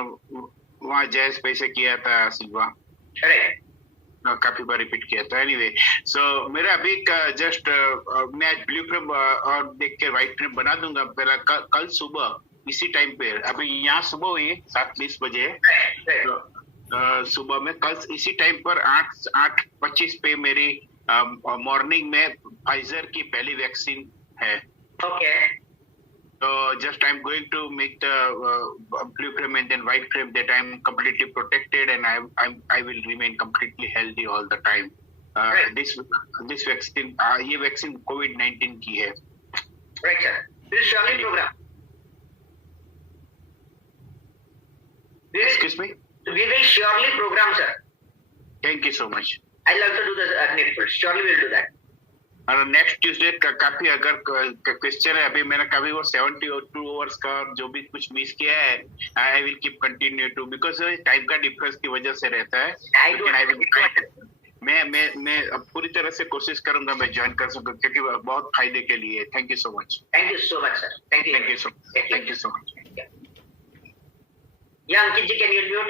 वहाँ जैस भाई से किया था सिल्वा, काफी बार रिपीट किया था। एनीवे, सो मेरा अभी जस्ट मैं आज ब्लू फ्रेम और देख के व्हाइट फ्रेम बना दूंगा पहला कल सुबह इसी टाइम पे। अभी यहाँ सुबह हुई है 7:20 बजे, तो सुबह में कल इसी टाइम पर 8:25 पे मेरी मॉर्निंग में फाइजर की पहली वैक्सीन है। Okay, so just I'm going to make the blue frame and then white frame that I'm completely protected and I will remain completely healthy all the time. This vaccine, ये वैक्सीन COVID-19 की है। Right sir, this is surely program. Excuse me? We will surely program sir. Thank you so much. I'll also do the needful. Surely we'll do that. और नेक्स्ट ट्यूसडे काफी अगर क्वेश्चन है, अभी मैंने कभी वो 72 आवर्स का जो भी कुछ मिस किया है, I will keep continue to, because time का डिफरेंस की वजह से रहता है। मैं पूरी तरह से कोशिश करूंगा मैं ज्वाइन कर सकूं, क्योंकि बहुत फायदे के लिए। Thank you so much. Thank you so much sir, thank you so much. या अंकित जी, कैन यू अनम्यूट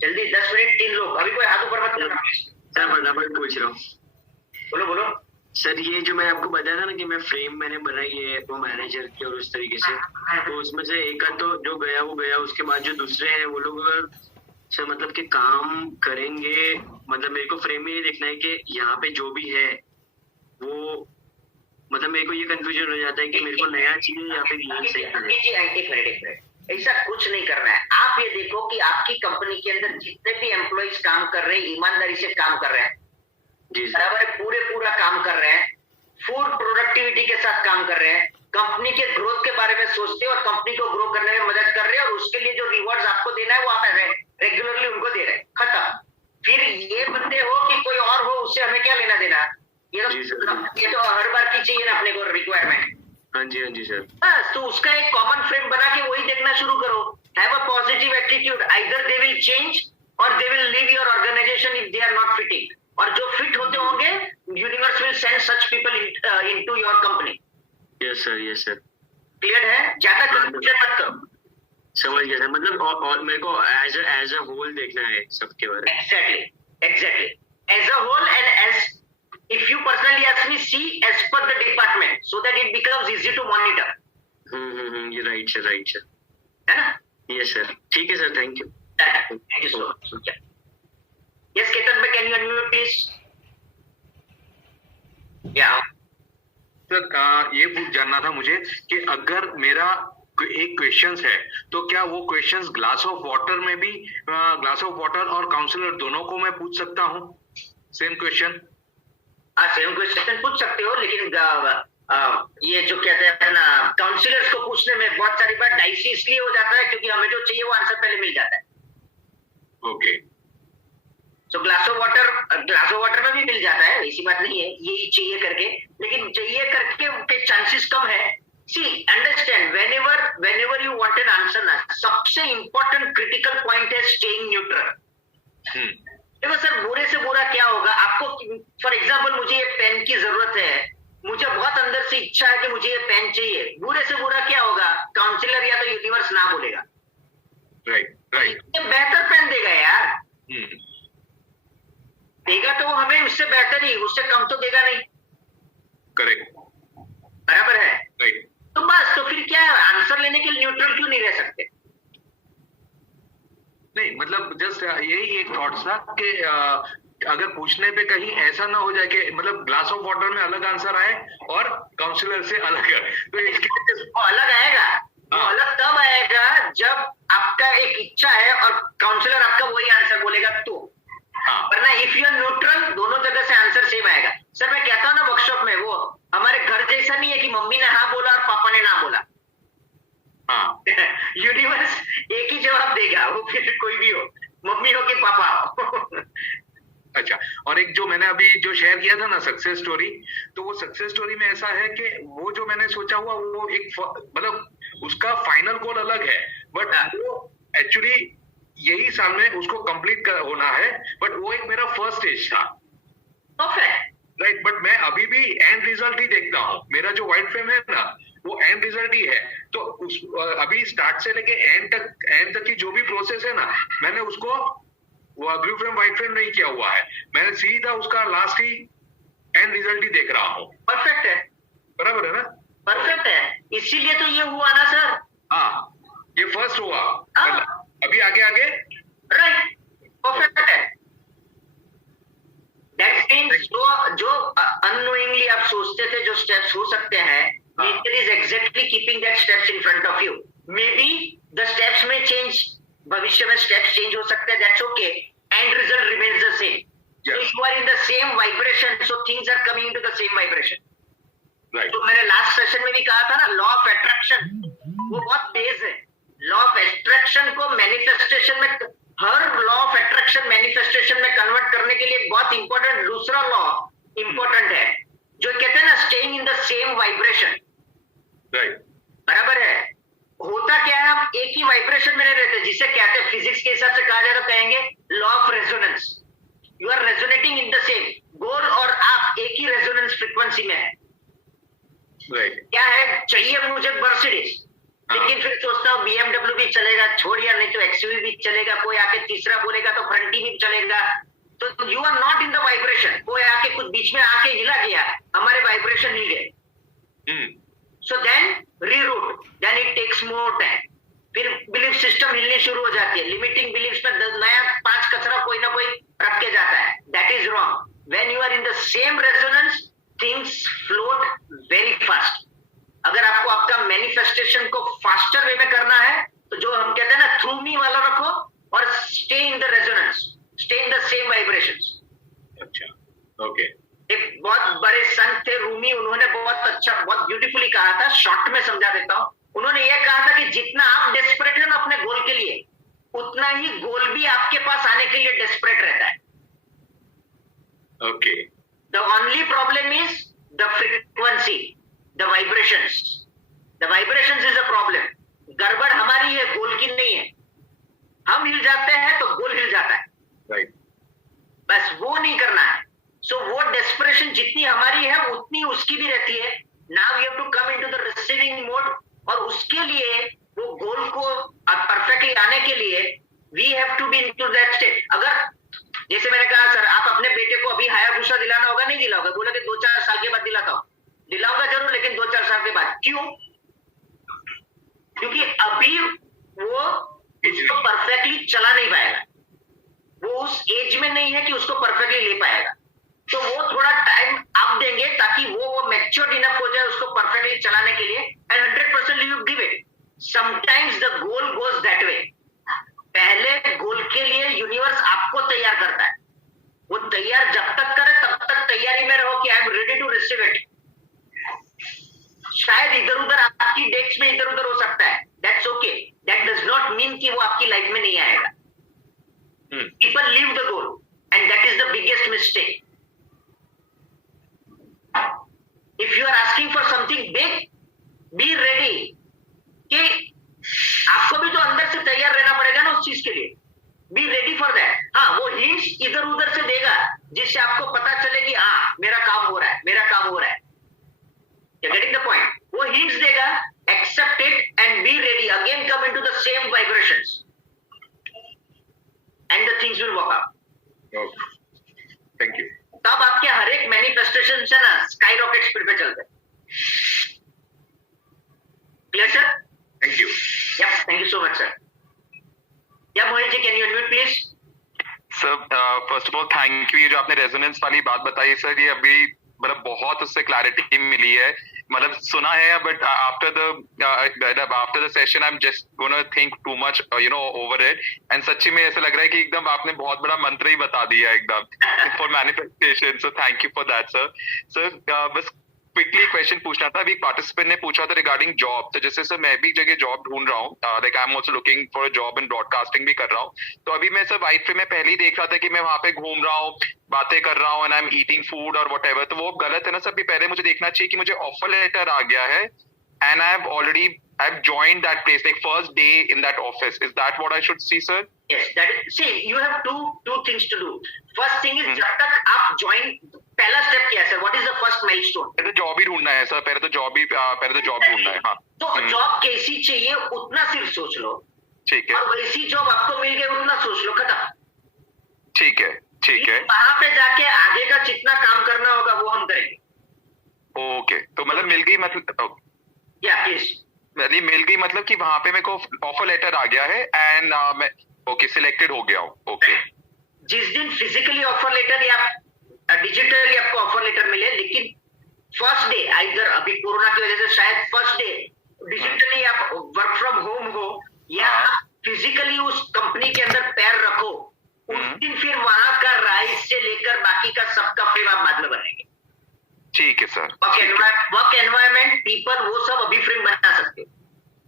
जल्दी? 10 मिनट, 3 लोग। अभी कोई हाथ ऊपर मत करना प्लीज। सर फटाफट पूछ रहा हूँ। बोलो। सर ये जो मैं आपको बताया था ना कि मैं फ्रेम मैंने बनाई है वो मैनेजर की और उस तरीके से, तो उसमें से एक तो जो गया वो गया, उसके बाद जो दूसरे हैं वो लोग अगर सर मतलब कि काम करेंगे, मतलब मेरे को फ्रेम में ये देखना है कि यहाँ पे जो भी है वो, मतलब मेरे को ये कंफ्यूजन हो जाता है कि मेरे को नया चाहिए या फिर ये सही है। ऐसा कुछ नहीं करना है। आप ये देखो कि आपकी कंपनी के अंदर जितने भी एम्प्लॉइज काम कर रहे हैं, ईमानदारी से काम कर रहे हैं, बराबर पूरा काम कर रहे हैं, फुल प्रोडक्टिविटी के साथ काम कर रहे हैं, कंपनी के ग्रोथ के बारे में सोचते हैं और कंपनी को ग्रो करने में मदद कर रहे हैं, और उसके लिए जो रिवॉर्ड्स आपको देना है वो आप रेगुलरली उनको दे रहे हैं। खत्म। फिर ये बंदे हो कि कोई और हो, उससे हमें क्या लेना देना? ये तो हर बार की चाहिए ना अपने को रिक्वायरमेंट। हाँ जी सर। बस, तो उसका एक कॉमन फ्रेम बना के वही देखना शुरू करो। Have a positive attitude, either they will change or they will leave your organisation if they are not fitting. और जो फिट होते होंगे, universe will send such people into your company. Yes sir. Clear है? ज्यादा कंफ्यूजन मत करो। समझ गया सर, मतलब और मेरे को एज अ होल देखना है सबके बारे में। Exactly as a whole and as if you personally ask me, see as per the department so that it becomes easy to monitor. ये राइट सर है ना? यस सर, ठीक है sir, thank you so much. Yes Ketan भाई, कैन यू अनम्यूट प्लीज? या सर ये जानना था मुझे कि अगर मेरा एक क्वेश्चंस है तो क्या वो क्वेश्चंस ग्लास ऑफ वाटर में भी, ग्लास ऑफ वाटर और काउंसलर दोनों को मैं पूछ सकता हूँ सेम क्वेश्चन? सेम क्वेश्चन पूछ सकते हो, लेकिन ये जो कहते हैं ना, काउंसलर्स को पूछने में बहुत सारी बार डाइसी इसलिए हो जाता है क्योंकि हमें जो चाहिए वो आंसर पहले मिल जाता है। Okay, so glass of water में भी मिल जाता है, ऐसी बात नहीं है यही चाहिए करके, लेकिन चाहिए करके के चांसेस कम है। See understand, whenever you want an answer ना, सबसे इंपॉर्टेंट क्रिटिकल पॉइंट है स्टेइंग न्यूट्रल। देखो सर, बुरे से बुरा क्या होगा आपको? फॉर एग्जाम्पल, मुझे ये पेन की जरूरत है, मुझे बहुत अंदर से इच्छा है कि मुझे ये पेन चाहिए। बुरे से बुरा क्या होगा? काउंसलर या तो यूनिवर्स ना बोलेगा। राइट। ये बेहतर पेन देगा यार। देगा तो वो हमें उससे बेहतर ही, उससे कम तो देगा नहीं। करेक्ट, बराबर है। राइट। तो बस, तो फिर क्या आंसर लेने के लिए न्यूट्रल क्यों नहीं रह सकते? नहीं, मतलब जस्ट यही एक थॉट था कि अगर पूछने पे कहीं ऐसा ना हो जाए कि मतलब ग्लास ऑफ वाटर में अलग आंसर आए और काउंसलर से अलग है, तो इसके वो अलग आएगा, वो अलग तब आएगा जब आपका एक इच्छा है और काउंसलर आपका वही आंसर बोलेगा तो। वरना इफ यू आर न्यूट्रल, दोनों जगह से आंसर सेम आएगा। सर मैं कहता हूँ ना वर्कशॉप में, वो हमारे घर जैसा नहीं है कि मम्मी ने हाँ बोला और पापा ने ना बोला। यूनिवर्स एक ही जवाब देगा, वो फिर कोई भी हो, मम्मी हो कि पापा हो। अच्छा, और एक जो मैंने अभी जो शेयर किया था ना सक्सेस स्टोरी, तो वो सक्सेस स्टोरी में ऐसा है कि वो जो मैंने सोचा हुआ वो एक मतलब उसका फाइनल गोल अलग है, बट वो एक्चुअली यही साल में उसको कंप्लीट होना है, बट वो एक मेरा फर्स्ट स्टेज था। राइट, बट मैं अभी भी एंड रिजल्ट ही देखता हूँ। मेरा जो व्हाइट फ्रेम है ना, वो एंड रिजल्ट ही है। तो उस अभी स्टार्ट से लेके एंड तक की जो भी प्रोसेस है ना, मैंने उसको वो ब्लू फ्रेम व्हाइट फ्रेम नहीं किया हुआ है, मैंने सीधा उसका लास्ट ही एंड रिजल्ट ही देख रहा हूँ। परफेक्ट है, बराबर है ना? परफेक्ट है, इसीलिए तो ये हुआ ना सर। हाँ, ये फर्स्ट हुआ, अभी आगे आगे राइट, परफेक्ट है। दैट मीन्स जो अननोइंगली आप सोचते थे जो स्टेप्स हो सकते हैं, nature is exactly keeping that steps in front of you. May be the steps में चेंज, भविष्य में स्टेप्स चेंज हो सकते हैं, that's okay, and result remains the same. So if you are in the same vibration, so things are coming into the same vibration. Right. तो मैंने लास्ट सेशन में भी कहा था ना, लॉ ऑफ अट्रैक्शन वो बहुत तेज है। लॉ ऑफ अट्रैक्शन को मैनिफेस्टेशन में, हर लॉ ऑफ अट्रैक्शन मैनिफेस्टेशन में कन्वर्ट करने के लिए एक बहुत इंपॉर्टेंट दूसरा लॉ इंपॉर्टेंट है, जो कहते हैं ना staying in the same vibration. Right, बराबर है। होता क्या है, हम एक ही वाइब्रेशन में नहीं रहते, जिसे कहते हैं फिजिक्स के हिसाब से कहा जाए तो कहेंगे law of resonance. You are resonating in the same goal, और आप एक ही रेजोनेंस फ्रीक्वेंसी में है। राइट, क्या है, चाहिए मुझे मर्सिडीज, लेकिन फिर सोचता हूँ BMW भी चलेगा, छोड़ या नहीं तो XUV भी चलेगा, कोई आके तीसरा बोलेगा तो फ्रंटी भी चलेगा। तो you are not in the vibration. कोई आके कुछ बीच में आके हिला गया, हमारे वाइब्रेशन हिल गए। So then reroute, then it takes more time. फिर बिलीफ सिस्टम हिलनी शुरू हो जाती है, लिमिटिंग बिलीफ्स में नया 5 कचरा कोई ना कोई रख के जाता है। That is wrong. When you are in the same resonance, things float very fast. अगर आपको आपका मैनिफेस्टेशन को फास्टर वे में करना है, तो जो हम कहते हैं ना थ्रू मी वाला रखो, और stay in the resonance, stay in the same vibrations. अच्छा, ओके। एक बहुत बड़े संत थे रूमी, उन्होंने बहुत अच्छा, बहुत ब्यूटीफुली कहा था, शॉर्ट में समझा देता हूं। उन्होंने यह कहा था कि जितना आप डेस्परेट है ना अपने गोल के लिए, उतना ही गोल भी आपके पास आने के लिए डेस्परेट रहता है। Okay. The only problem is the frequency, the vibrations. The vibrations is a problem. गड़बड़ हमारी है, गोल की नहीं है। हम हिल जाते हैं तो गोल हिल जाता है। राइट, बस वो नहीं करना है। सो वो डेस्परेशन जितनी हमारी है उतनी उसकी भी रहती है। Now we have to come into the receiving mode, और उसके लिए वो गोल को परफेक्टली आने के लिए we have to be into that state. अगर जैसे मैंने कहा सर, आप अपने बेटे को अभी हायाबुसा दिलाना होगा, नहीं दिलाओगे, बोला कि 2-4 साल के बाद दिलाता हूं। दिलाऊंगा जरूर, लेकिन 2-4 साल के बाद। क्यों? क्योंकि अभी वो उसको परफेक्टली चला नहीं पाएगा, वो उस एज में नहीं है कि उसको परफेक्टली ले पाएगा। तो वो थोड़ा टाइम आप देंगे ताकि वो मैच्योर्ड इनफ हो जाए उसको परफेक्टली चलाने के लिए, and 100% you give it. Sometimes the goal goes that way. पहले गोल के लिए यूनिवर्स आपको तैयार करता है। वो तैयार जब तक करे तब तक तैयारी में रहो कि I am ready to receive it. शायद इधर उधर आपकी डेट्स में इधर उधर हो सकता है, that's okay. That does not mean कि वो आपकी लाइफ में नहीं आएगा। People leave the goal, and that is the biggest mistake. If you are asking for something big, be ready कि आपको भी तो अंदर से तैयार रहना पड़ेगा ना उस चीज के लिए। Be ready for that। हाँ, वो हिंट्स इधर उधर से देगा जिससे आपको पता चले कि हाँ मेरा काम हो रहा है, मेरा काम हो रहा है। You're getting the point? वो हिंट्स देगा, accept it and be ready। Again come into the same vibrations and the things will work out। Okay, thank you. तब आपके हर एक मैनिफेस्टेशन से ना स्काई रॉकेट स्पीड पे चलते हैं। Clear sir? Thank you. Yup, thank you so much sir. Yeah Mohit ji, can you unmute please? First of all thank you, ये जो आपने रेजोनेंस वाली बात बताई सर, ये अभी मतलब बहुत उससे क्लैरिटी मिली है, मतलब सुना है but after the session I am just gonna think too much over it, and सच्ची में ऐसा लग रहा है कि एकदम आपने बहुत बड़ा मंत्र ही बता दिया एकदम for manifestation, so thank you for that sir. Sir बस क्विकली क्वेश्चन पूछना था, अभी पार्टिसिपेंट ने पूछा था रिगार्डिंग जॉब, तो जैसे सर मैं भी जगह जॉब ढूंढ रहा हूँ, like I am also looking for a job in broadcasting भी कर रहा हूँ, तो अभी मैं सर वाइट पे मैं पहले ही देख रहा था कि मैं वहां पे घूम रहा हूँ, बातें कर रहा हूँ and I am eating food और वट एवर, तो वो गलत है ना सर? पहले मुझे देखना चाहिए कि मुझे ऑफर लेटर आ गया है and I have joined that place, like first day in that office. Is that what I should see, sir? Yes, that is. See, you have two things to do. First thing is जब तक आप join, पहला step क्या है sir? What is the first milestone? पहले तो जॉब ही ढूंढना है सर, पहले तो जॉब ढूंढना है। हाँ, तो जॉब कैसी चाहिए उतना सिर्फ सोच लो, ठीक है, और वैसी जॉब आपको मिल गई उतना सोच लो, खत्म। ठीक है, ठीक है। वहां पे जाके आगे का जितना काम करना होगा वो हम करेंगे। ओके, तो मतलब मिल गई मतलब, या प्लीज मिल गई मतलब कि वहां पे मेरे को ऑफर लेटर आ गया है एंड मैं ओके सिलेक्टेड हो गया हूँ। ओके, जिस दिन फिजिकली ऑफर लेटर या डिजिटली आपको ऑफर लेटर मिले, लेकिन फर्स्ट डे आइदर अभी कोरोना की वजह से शायद फर्स्ट डे डिजिटली आप वर्क फ्रॉम होम हो या फिजिकली उस कंपनी के अंदर पैर रखो, उस दिन फिर वहां का राइस से लेकर बाकी का सबका फ्रेम आप बाद में बनाएंगे। ठीक है सर। वर्क एनवायरमेंट, पीपल, वो सब अभी फ्रेम बना सकते हो।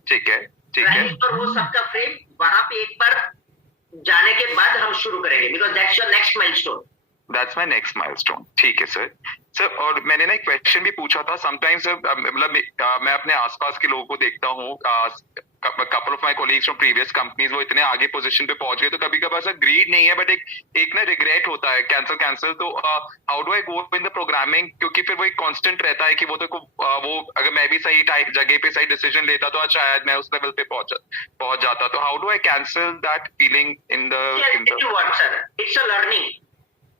ठीक है, ठीक है। और वो सबका फ्रेम वहां पे एक बार जाने के बाद हम शुरू करेंगे, because that's your next milestone. That's my next milestone. ठीक है सर। सर और मैंने ना एक क्वेश्चन भी पूछा था, समटाइम्स मतलब मैं अपने आसपास के लोगों को देखता हूँ, couple of my colleagues from previous companies, वो इतने आगे पोजीशन पे पहुंच गए, तो कभी कभार सर ग्रीड नहीं है बट एक ना रिग्रेट होता है, कैंसिल। तो how do I go in the programming, क्योंकि फिर वो एक कांस्टेंट रहता है कि वो अगर मैं भी सही जगह पे सही डिसीजन लेता तो आज शायद मैं उस लेवल पे पहुंच जाता, तो how do I cancel that feeling in the it's a learning.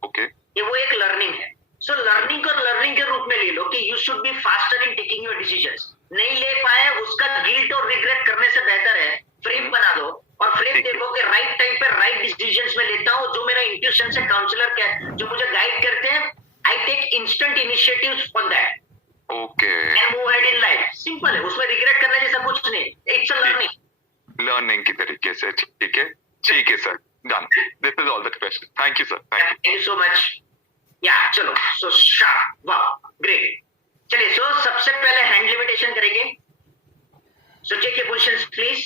Okay, ये वो एक लर्निंग है। सो लर्निंग को लर्निंग के रूप में ले लो कि you should be faster in taking your decisions. नहीं ले पाए उसका गिल्ट और रिग्रेट करने से बेहतर है फ्रेम बना दो और फ्रेम देखो कि राइट टाइम पे राइट डिसीजंस में लेता हूँ, जो मेरा इंट्यूशन से काउंसलर जो मुझे गाइड करते हैं, I take instant initiatives on that. Okay, and move ahead in life. Simple है, उसमें रिग्रेट करने जैसा कुछ नहीं, इट्स अ लर्निंग की तरीके से। ठीक है sir, done. This is all the question. Thank you sir. Thank you so much. या चलो, सो शार्प, वाह, ग्रेट। चलिए, सो सबसे पहले हैंड लिमिटेशन करेंगे। So take your positions please.